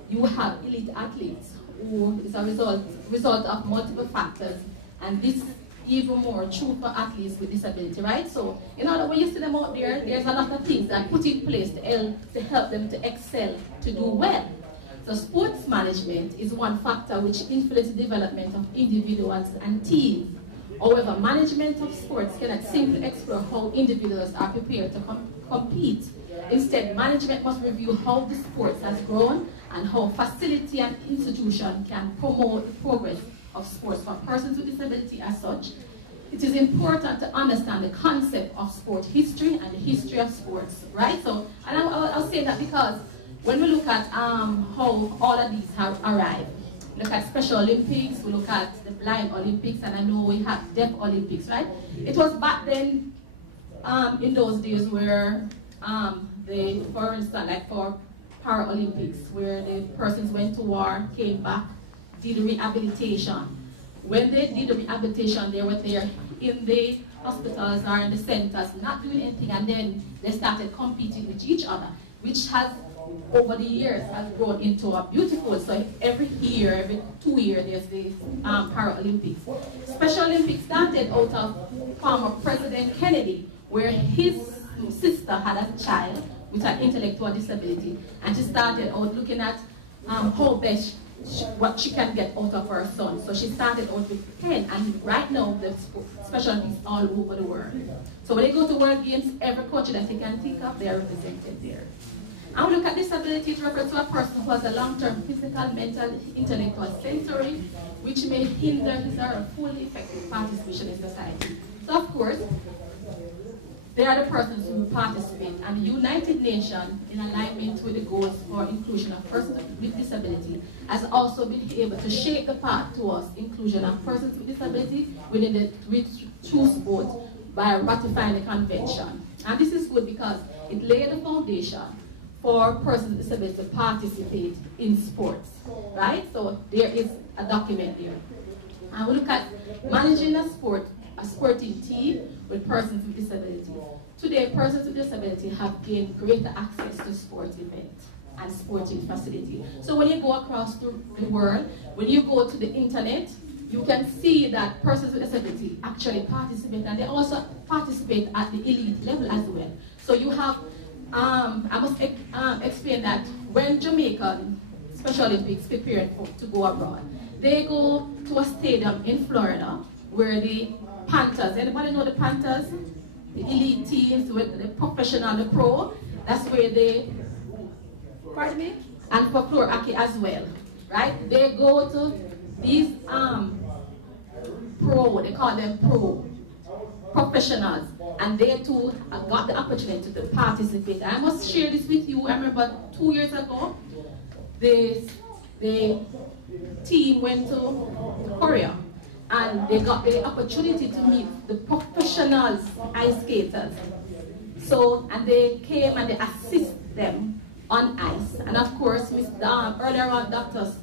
you have elite athletes who is a result of multiple factors, and this even more true for athletes with disability, right? So, you know, when you see them out there, there's a lot of things that put in place to help them to excel, to do well. So sports management is one factor which influences the development of individuals and teams. However, management of sports cannot simply explore how individuals are prepared to compete. Instead, management must review how the sports has grown and how facility and institution can promote the progress of sports for persons with disability as such. It is important to understand the concept of sport history and the history of sports, right? So, and I'll say that because when we look at how all of these have arrived, look at Special Olympics, we look at the Blind Olympics, and I know we have Deaf Olympics, right? It was back then, in those days where for instance, like for Paralympics, where the persons went to war, came back, did rehabilitation. When they did the rehabilitation, they were there in the hospitals or in the centers, not doing anything, and then they started competing with each other, which has, over the years, has grown into a beautiful, so every year, every 2 years, there's the Paralympics. Special Olympics started out of former President Kennedy, where his sister had a child with an intellectual disability, and she started out looking at how best what she can get out of her son. So she started out with 10, and right now the specialties all over the world. So when they go to World Games, every country that you can think of, they are represented there. And we look at disability, it refers to a person who has a long-term physical, mental, intellectual, sensory, which may hinder his or her fully effective participation in society. So of course, they are the persons who participate, and the United Nations, in alignment with the goals for inclusion of persons with disability, has also been able to shape the path towards inclusion of persons with disability within the true sport by ratifying the convention. And this is good because it laid the foundation for persons with disability to participate in sports, right? So there is a document there. And we look at managing a sporting team with persons with disability. Today, persons with disability have gained greater access to sports events and sporting facilities. So when you go across the world, when you go to the internet, you can see that persons with disability actually participate, and they also participate at the elite level as well. So you have, I must explain that when Jamaican Special Olympics prepare to go abroad, they go to a stadium in Florida where the Panthers, anybody know the Panthers? The elite teams, with the professional, the pro, that's where they, pardon me? And for floor hockey as well, right? They go to these pro, they call them pro, professionals, and they too got the opportunity to participate. I must share this with you. I remember 2 years ago, the team went to Korea, and they got the opportunity to meet the professionals ice skaters. So, and they came and they assist them on ice. And of course, earlier on, Dr.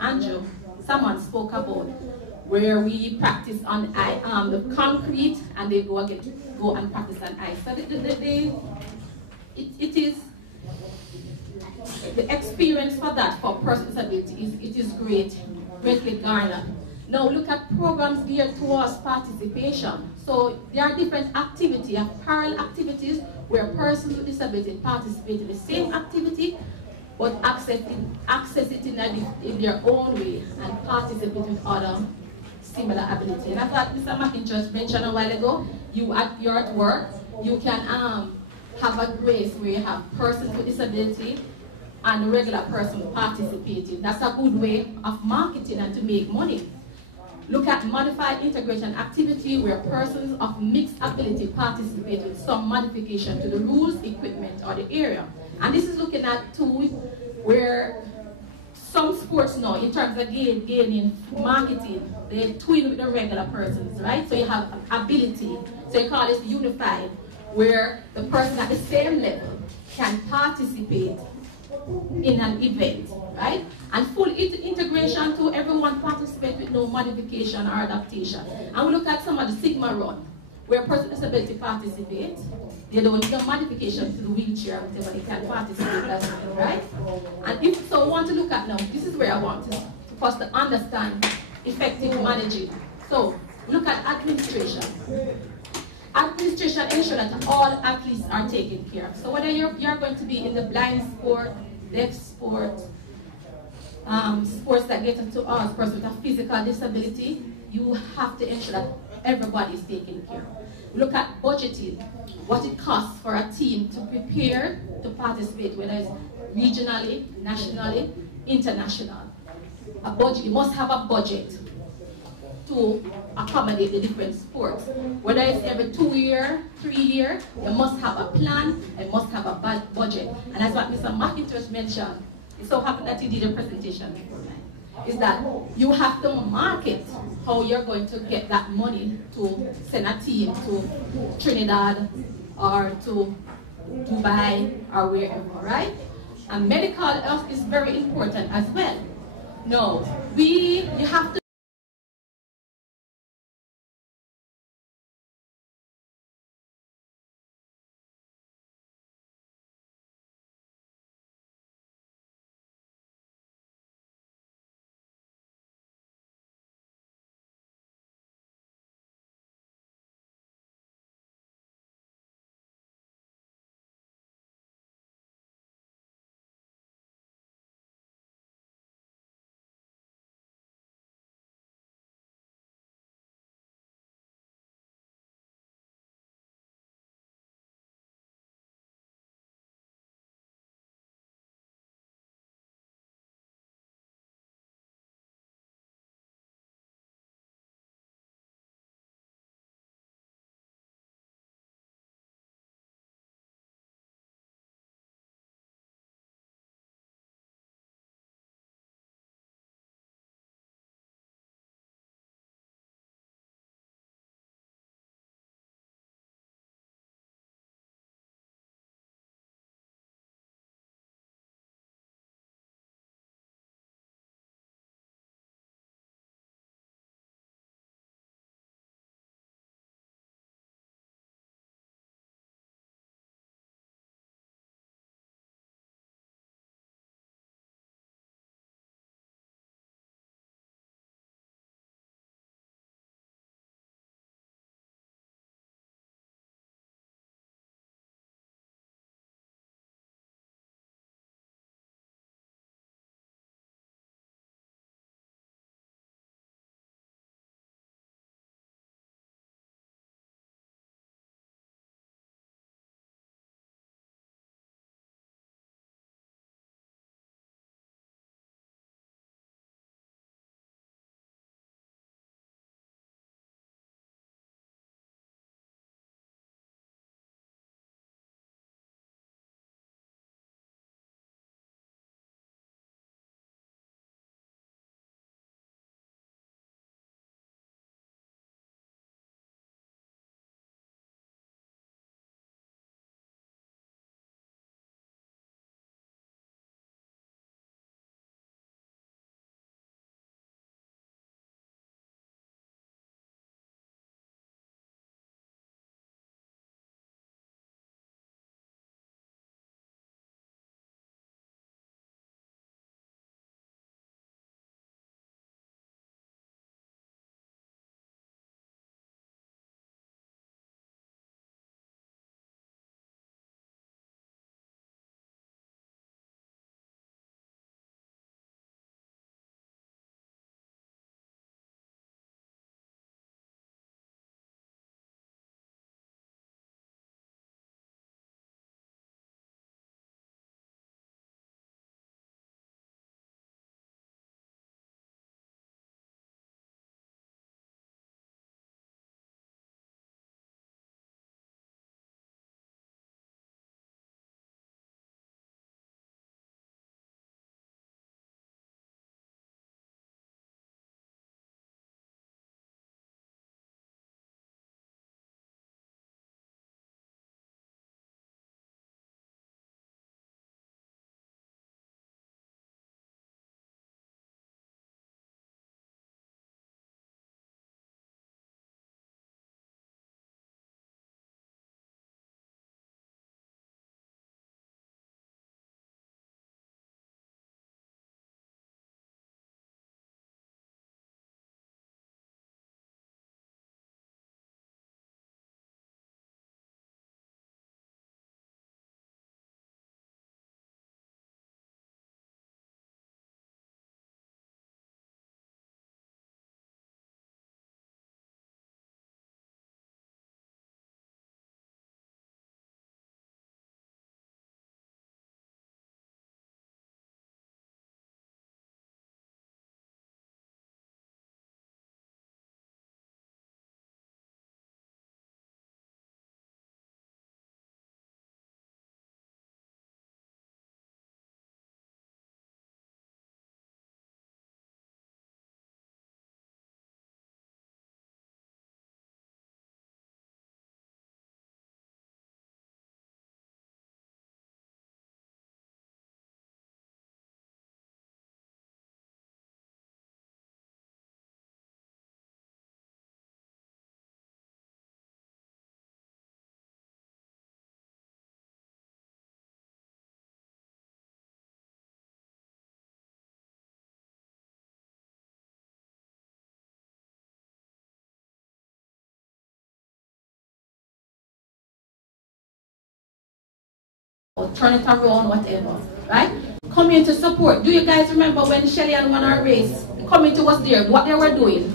Andrew, someone spoke about where we practice on the concrete, and they go and practice on ice. So it is the experience for that for persons with disability it is greatly garnered. Now look at programs geared towards participation. So there are different activities, parallel activities where persons with disability participate in the same activity, but access it in their own way and participate with other similar ability. And I thought Mr. McIntosh mentioned a while ago, you're at work, you can have a race where you have persons with disability and the regular person participating. That's a good way of marketing and to make money. Look at modified integration activity where persons of mixed ability participate with some modification to the rules, equipment, or the area. And this is looking at tools where some sports now, in terms of gaining marketing, they twin with the regular persons, right? So you have ability, so you call this unified, where the person at the same level can participate in an event, right? And full integration to everyone participate with no modification or adaptation. And we look at some of the Sigma run, where person with disability participate. They don't need no modification to the wheelchair, whatever, they can participate as well, right? And if so, I want to look at now, this is where I want to first to understand effective managing. So look at administration. Administration ensure that all athletes are taken care of. So whether you're going to be in the blind sport, deaf sport, sports that get into us, persons with a physical disability, you have to ensure that everybody is taken care of. Look at budgeting, what it costs for a team to prepare to participate, whether it's regionally, nationally, international. A budget, you must have a budget to accommodate the different sports. Whether it's every 2 year, 3 year, you must have a plan, you must have a budget. And that's what Mr. McIntosh mentioned. It so happened that he did a presentation before that. Is that you have to market how you're going to get that money to send a team to Trinidad or to Dubai or wherever, right? And medical health is very important as well. No, you have to or turn it around, whatever, right? Community support. Do you guys remember when Shelly had won our race? The community was there. What they were doing?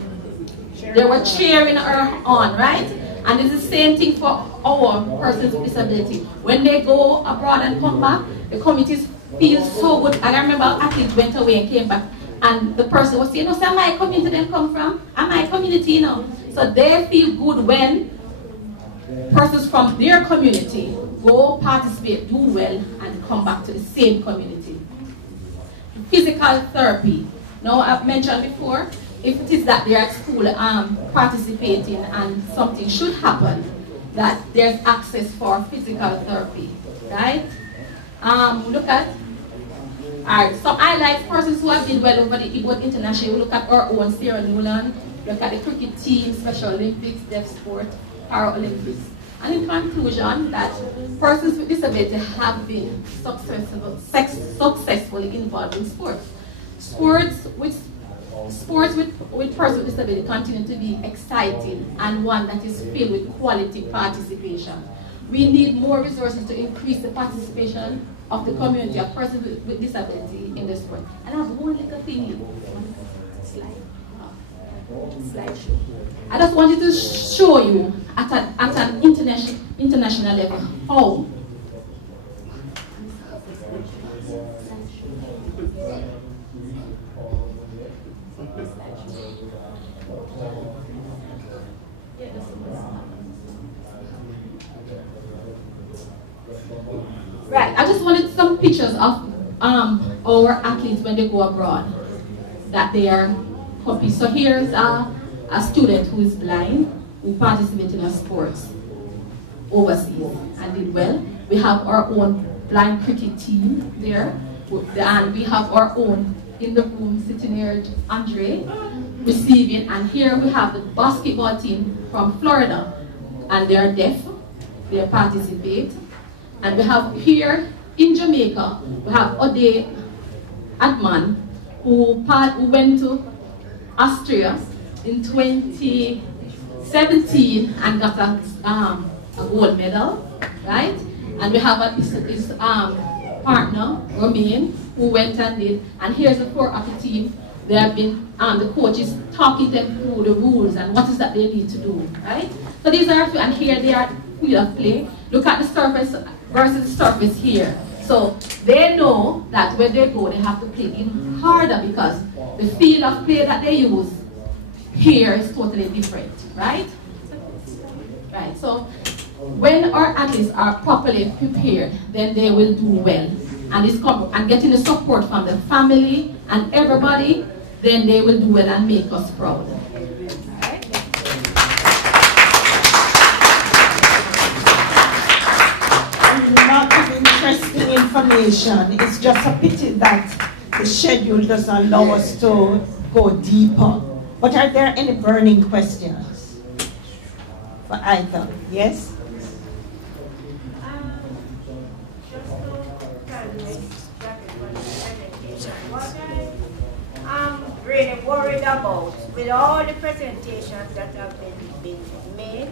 They were cheering her on, right? And it's the same thing for our persons with disability. When they go abroad and come back, the communities feel so good. I remember an athlete went away and came back, and the person was saying, "No, say, my community them come from? Am my community, you know?" So they feel good when persons from their community go participate, do well, and come back to the same community. Physical therapy. Now, I've mentioned before, if it is that they're at school participating and something should happen, that there's access for physical therapy, right? Look at, alright, so I like persons who have did well over the Igbo International. We look at our own Sierra Leone, look at the cricket team, Special Olympics, deaf sport, Paralympics. And in conclusion, that persons with disability have been successfully involved in sports. Sports with persons with disability continue to be exciting and one that is filled with quality participation. We need more resources to increase the participation of the community of persons with disability in the sport. And I have one little thing here. Slideshow. I just wanted to show you at an international level how right. I just wanted some pictures of our athletes when they go abroad that they are copies. So here's a student who is blind, who participated in a sports overseas and did well. We have our own blind cricket team there, and we have our own in the room sitting here, Andre, receiving, and here we have the basketball team from Florida, and they are deaf, they participate. And we have here in Jamaica, we have Ode Adman, who went to Austria in 2017 and got a gold medal, right? And we have his partner, Romain, who went and did. And here's the core of the team. They have been, the coach is talking them through the rules and what is that they need to do, right? So these are a few, and here they are field of play. Look at the surface versus the surface here. So they know that when they go, they have to play in harder because the field of play that they use here is totally different, right? Right, so when our athletes are properly prepared, then they will do well. And getting the support from the family and everybody, then they will do well and make us proud. Not interesting information. It's just a pity that the schedule doesn't allow us to go deeper. But are there any burning questions for either? Yes? What I'm really worried about with all the presentations that have been made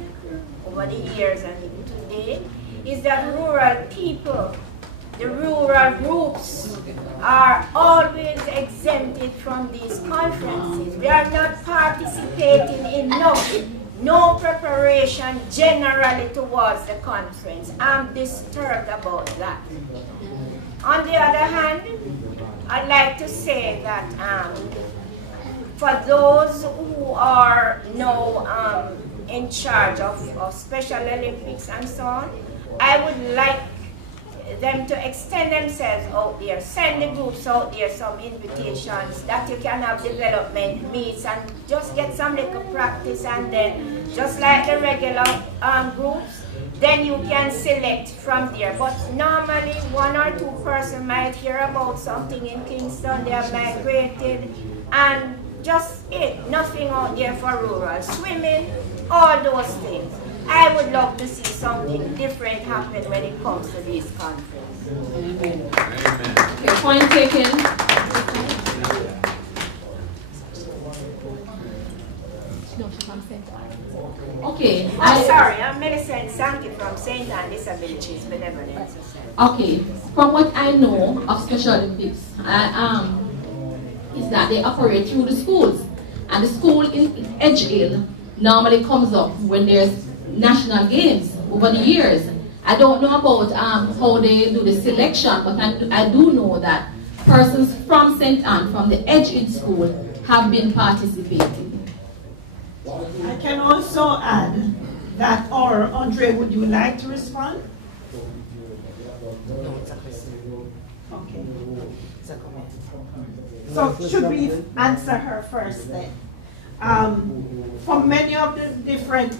over the years and even today is that rural people, the rural groups, are always exempted from these conferences. We are not participating enough. No preparation generally towards the conference. I'm disturbed about that. On the other hand, I'd like to say that for those who are now in charge of Special Olympics and so on, I would like them to extend themselves out there, send the groups out there some invitations that you can have development meets and just get some little practice, and then just like the regular groups, then you can select from there. But normally 1 or 2 persons might hear about something in Kingston, they are migrated, and just nothing out there for rural. Swimming, all those things. I would love to see something different happen when it comes to these conferences. Amen. Okay, point taken. Okay. Sorry, I'm Millicent Sankey from St. Anne Disabilities Benevolent Society. Okay. From what I know of Special Olympics, is that they operate through the schools. And the school in Edge Hill normally comes up when there's national games over the years. I don't know about how they do the selection, but I do know that persons from St. Anne, from the Edge Hill School, have been participating. I can also add that, or Andre, would you like to respond? No, it's a question. Okay. It's a comment. So should we answer her first then? For many of the different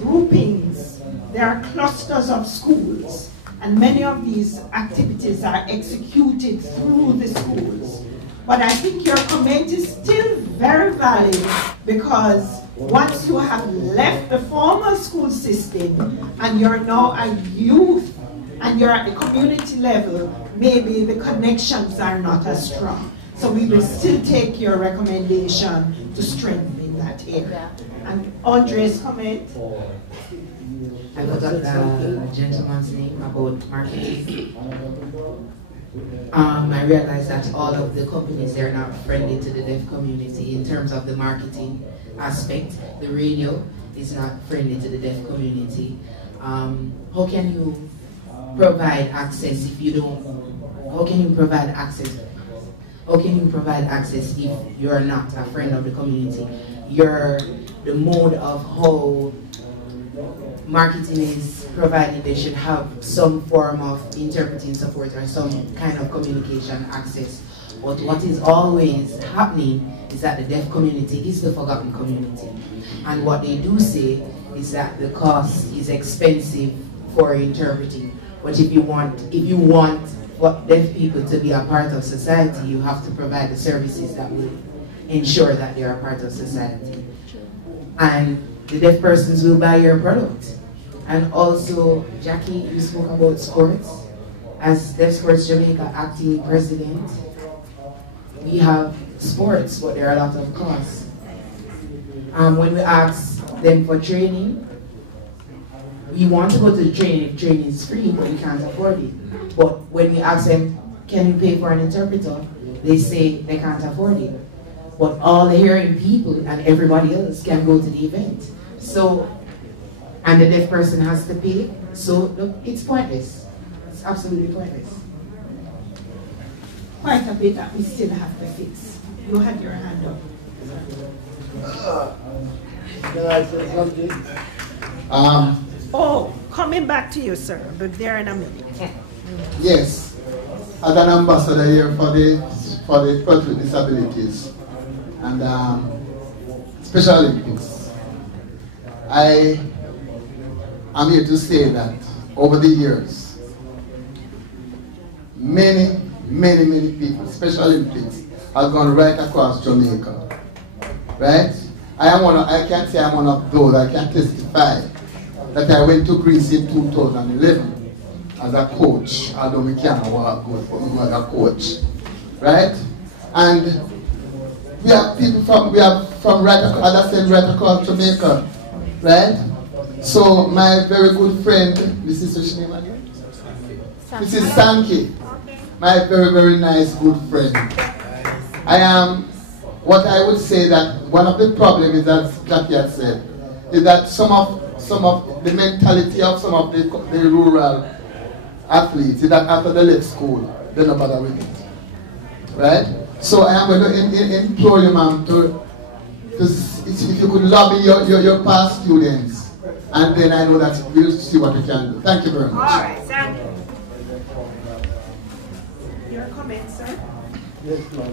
groupings, there are clusters of schools, and many of these activities are executed through the schools. But I think your comment is still very valid, because once you have left the formal school system and you're now a youth and you're at the community level, maybe the connections are not as strong. So we will still take your recommendation to strengthen that area. And Andre's comment? I forgot the gentleman's name about marketing. I realized that all of the companies, they're not friendly to the deaf community in terms of the marketing aspect. The radio is not friendly to the deaf community. How can you provide access if you don't, how can you provide access? How can you provide access if you're not a friend of the community? The mode of how marketing is provided, they should have some form of interpreting support or some kind of communication access. But what is always happening is that the deaf community is the forgotten community. And what they do say is that the cost is expensive for interpreting. But if you want what deaf people to be a part of society, you have to provide the services that will ensure that they are a part of society. And the deaf persons will buy your product. And also, Jackie, you spoke about sports. As Deaf Sports Jamaica acting president, we have sports, but there are a lot of costs. When we ask them for training, we want to go to the training if training is free, but we can't afford it. But when we ask them, can you pay for an interpreter? They say they can't afford it. But all the hearing people and everybody else can go to the event. So, and the deaf person has to pay. So, look, it's pointless. It's absolutely pointless. Quite a bit that we still have to fix. You had your hand up. Can I say something? Coming back to you, sir, but there in a minute. Yes, as an ambassador here for the people with disabilities and Special Olympics, I am here to say that over the years, many people, Special Olympics, have gone right across Jamaica, right? I can't say I'm one of those. I can testify that I went to Greece in 2011 as a coach, although we can't walk good, but we were a coach, right? And we have people from right across Jamaica, right? So my very good friend, Mrs. Sankey, my very nice good friend. What I would say that one of the problems is that Jackie had said, is that some of the mentality of some of the rural athletes is that after they left school, they don't bother with it, right? So I am going to implore you, ma'am, if you could lobby your past students, and then I know that we'll see what we can do. Thank you very much. All right, thank you. Your comment, sir? Yes, ma'am.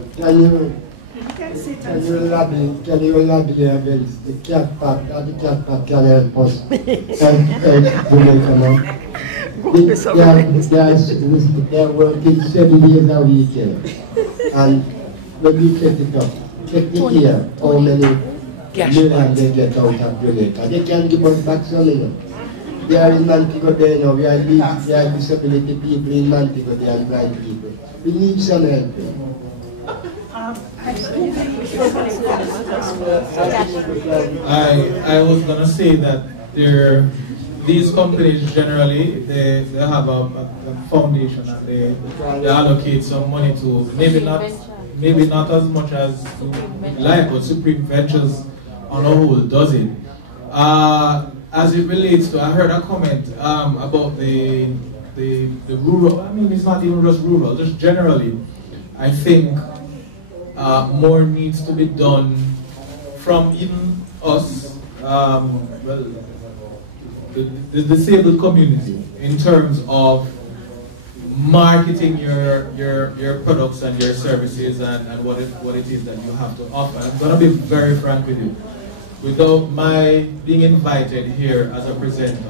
Can you lobby against the cat park and the cat park can help us Jamaica now? They're working 7 days a week here. And when we set it up, check the year, how many million they get out of Jamaica. They can give us back some money. They are in Montego there now. We are disability people in Montego there and blind people. We need some help. I was gonna say that these companies generally they have a foundation and they allocate some money to maybe not as much as you like, but Supreme Ventures on a whole does it. As it relates to, I heard a comment about the rural. I mean, it's not even just rural, just generally. I think more needs to be done from even us, the disabled community, in terms of marketing your products and your services and what it is that you have to offer. I'm going to be very frank with you. Without my being invited here as a presenter,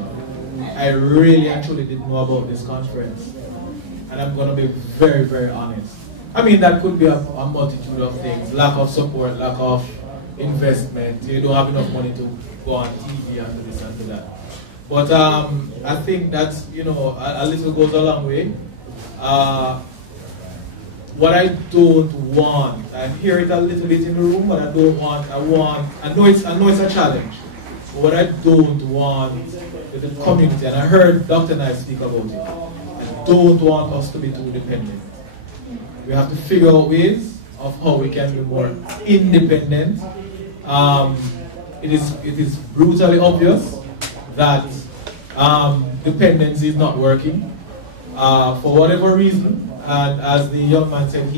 I really actually didn't know about this conference. And I'm going to be very, very honest. I mean, that could be a multitude of things. Lack of support, lack of investment. You don't have enough money to go on TV and do this and do that. But I think that's, you know, a little goes a long way. What I don't want, I hear it a little bit in the room, but I don't want, I know it's a challenge. But what I don't want is the community, and I heard Dr. Knight speak about it. I don't want us to be too dependent. We have to figure out ways of how we can be more independent. It is brutally obvious that dependency is not working for whatever reason. And as the young man said,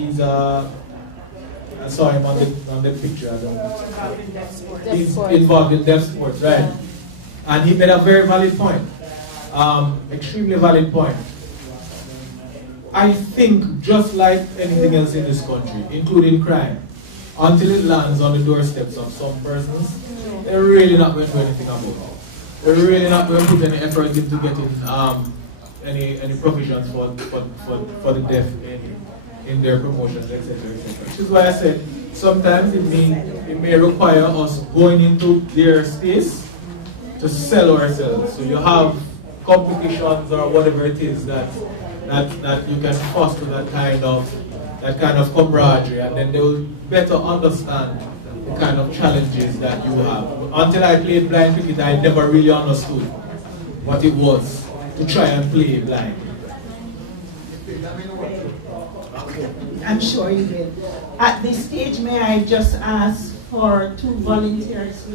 I saw him on the picture. He's involved in deaf sports, right? And he made a very valid point, extremely valid point. I think just like anything else in this country, including crime, until it lands on the doorsteps of some persons, they're really not going to do anything about it. They're really not going to put any effort into getting any provisions for the deaf in their promotions, etc., etc. Which is why I said sometimes it may require us going into their space to sell ourselves. So you have competitions or whatever it is that you can foster that kind of camaraderie, and then they will better understand the kind of challenges that you have. Until I played blind cricket, I never really understood what it was to try and play blind. I'm sure you did. At this stage, may I just ask for 2 volunteers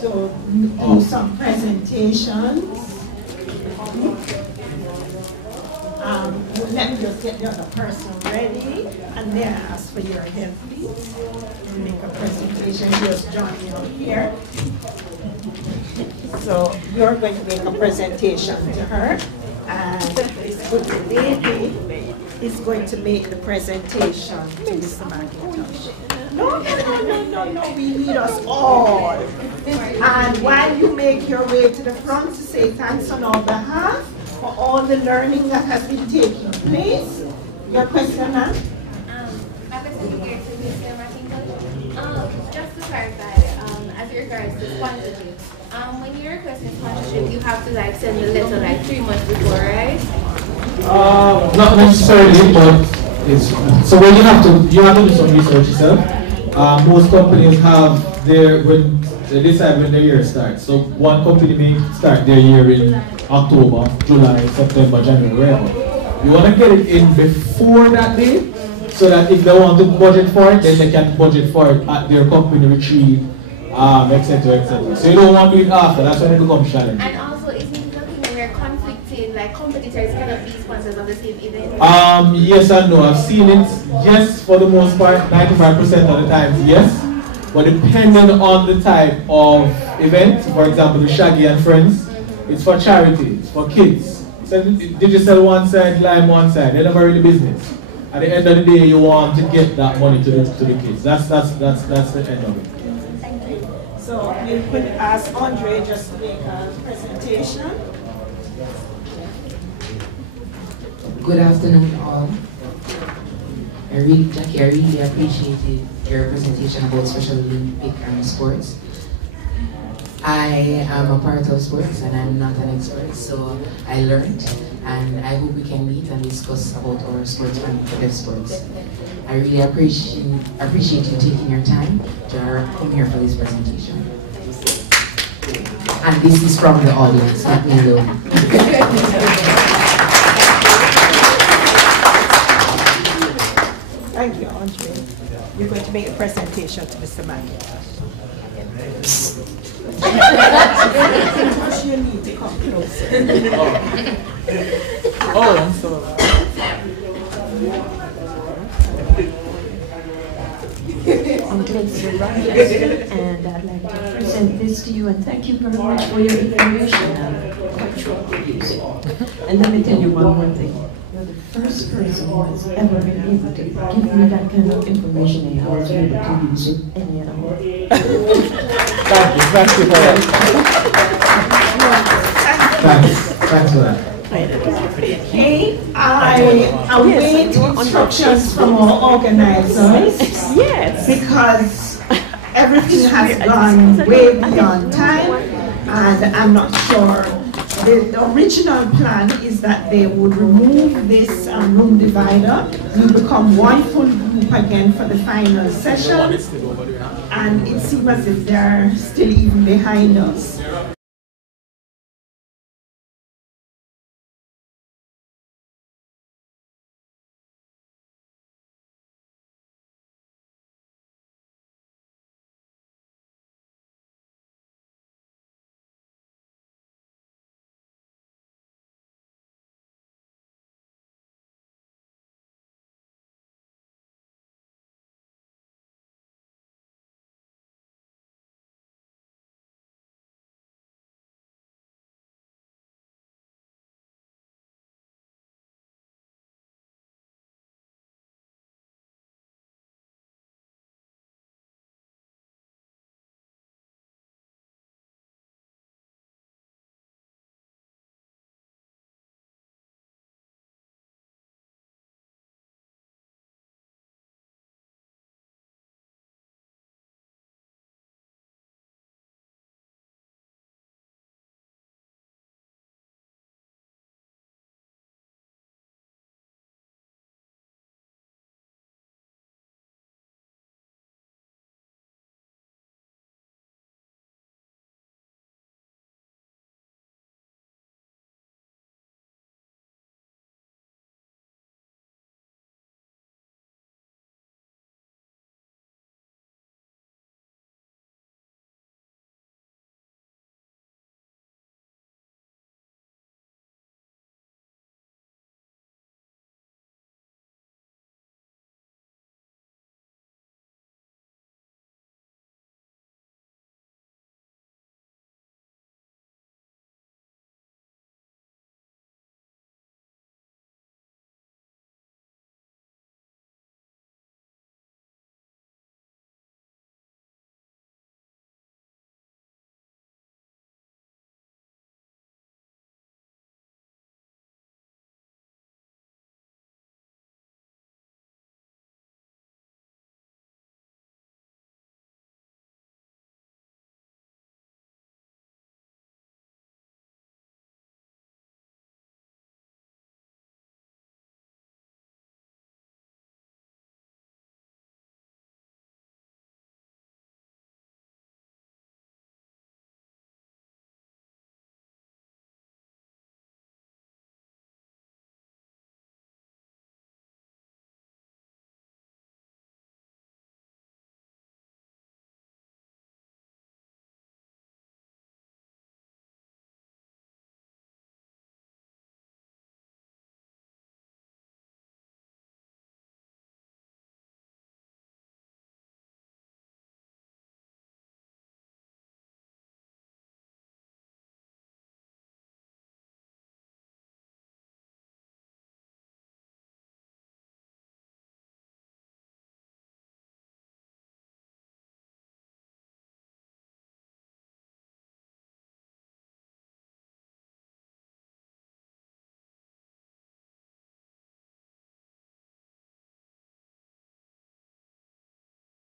to do some presentations? Let me just get the other person ready, and then ask for your help, please. Make a presentation. Just join me up here. So you're going to make a presentation to her, and the lady is going to make the presentation to Mr. McIntosh. No, we need us all. And while you make your way to the front to say thanks on our behalf for all the learning that has been taking place, your question, ma'am? My question is to Mr. McIntosh. Just to clarify, as regards to sponsorship, when you're requesting sponsorship, you have to send your letter 3 months before, right? Not necessarily, but it's so when you have to do some research yourself. Most companies have when they decide when their year starts. So one company may start their year in October, July, September, January, wherever. You want to get it in before that date, so that if they want to budget for it, then they can budget for it at their company retreat, etc., etc. So you don't want to do it after. That's when it becomes challenging. And also, is it looking where conflicting, competitors cannot be sponsors of the same event? Yes and no. I've seen it, yes, for the most part, 95% of the times, yes. But depending on the type of event, for example, the Shaggy and Friends, it's for charity, it's for kids. So digital one side, lime one side, they're never really business. At the end of the day, you want to get that money to the kids. That's the end of it. Thank you. So we could ask Andre just to make a presentation. Good afternoon, all. Jackie, I really appreciated your presentation about Special Olympic sports. I am a part of sports and I'm not an expert, so I learned and I hope we can meet and discuss about our sports and for deaf sports. I really appreciate you taking your time to come here for this presentation. And this is from the audience, not me alone. Thank you, Andre. You're going to make a presentation to Mr. Mackey. You need to come closer. Oh, I'm sorry. I'm Glenn Rogers, and I'd like to present this to you, and thank you very much for your information. I'm quite sure to use it. And let me tell you one more thing. You're the first person who has ever been able to give me that kind of information, and I was able to use it any other way. Thank you for that. Thanks for that. Okay, I await instructions from our organizers. Yes. Because everything has gone way beyond time, and I'm not sure. The original plan is that they would remove this room divider. We become one full group again for the final session. And it seems as if they're still even behind us.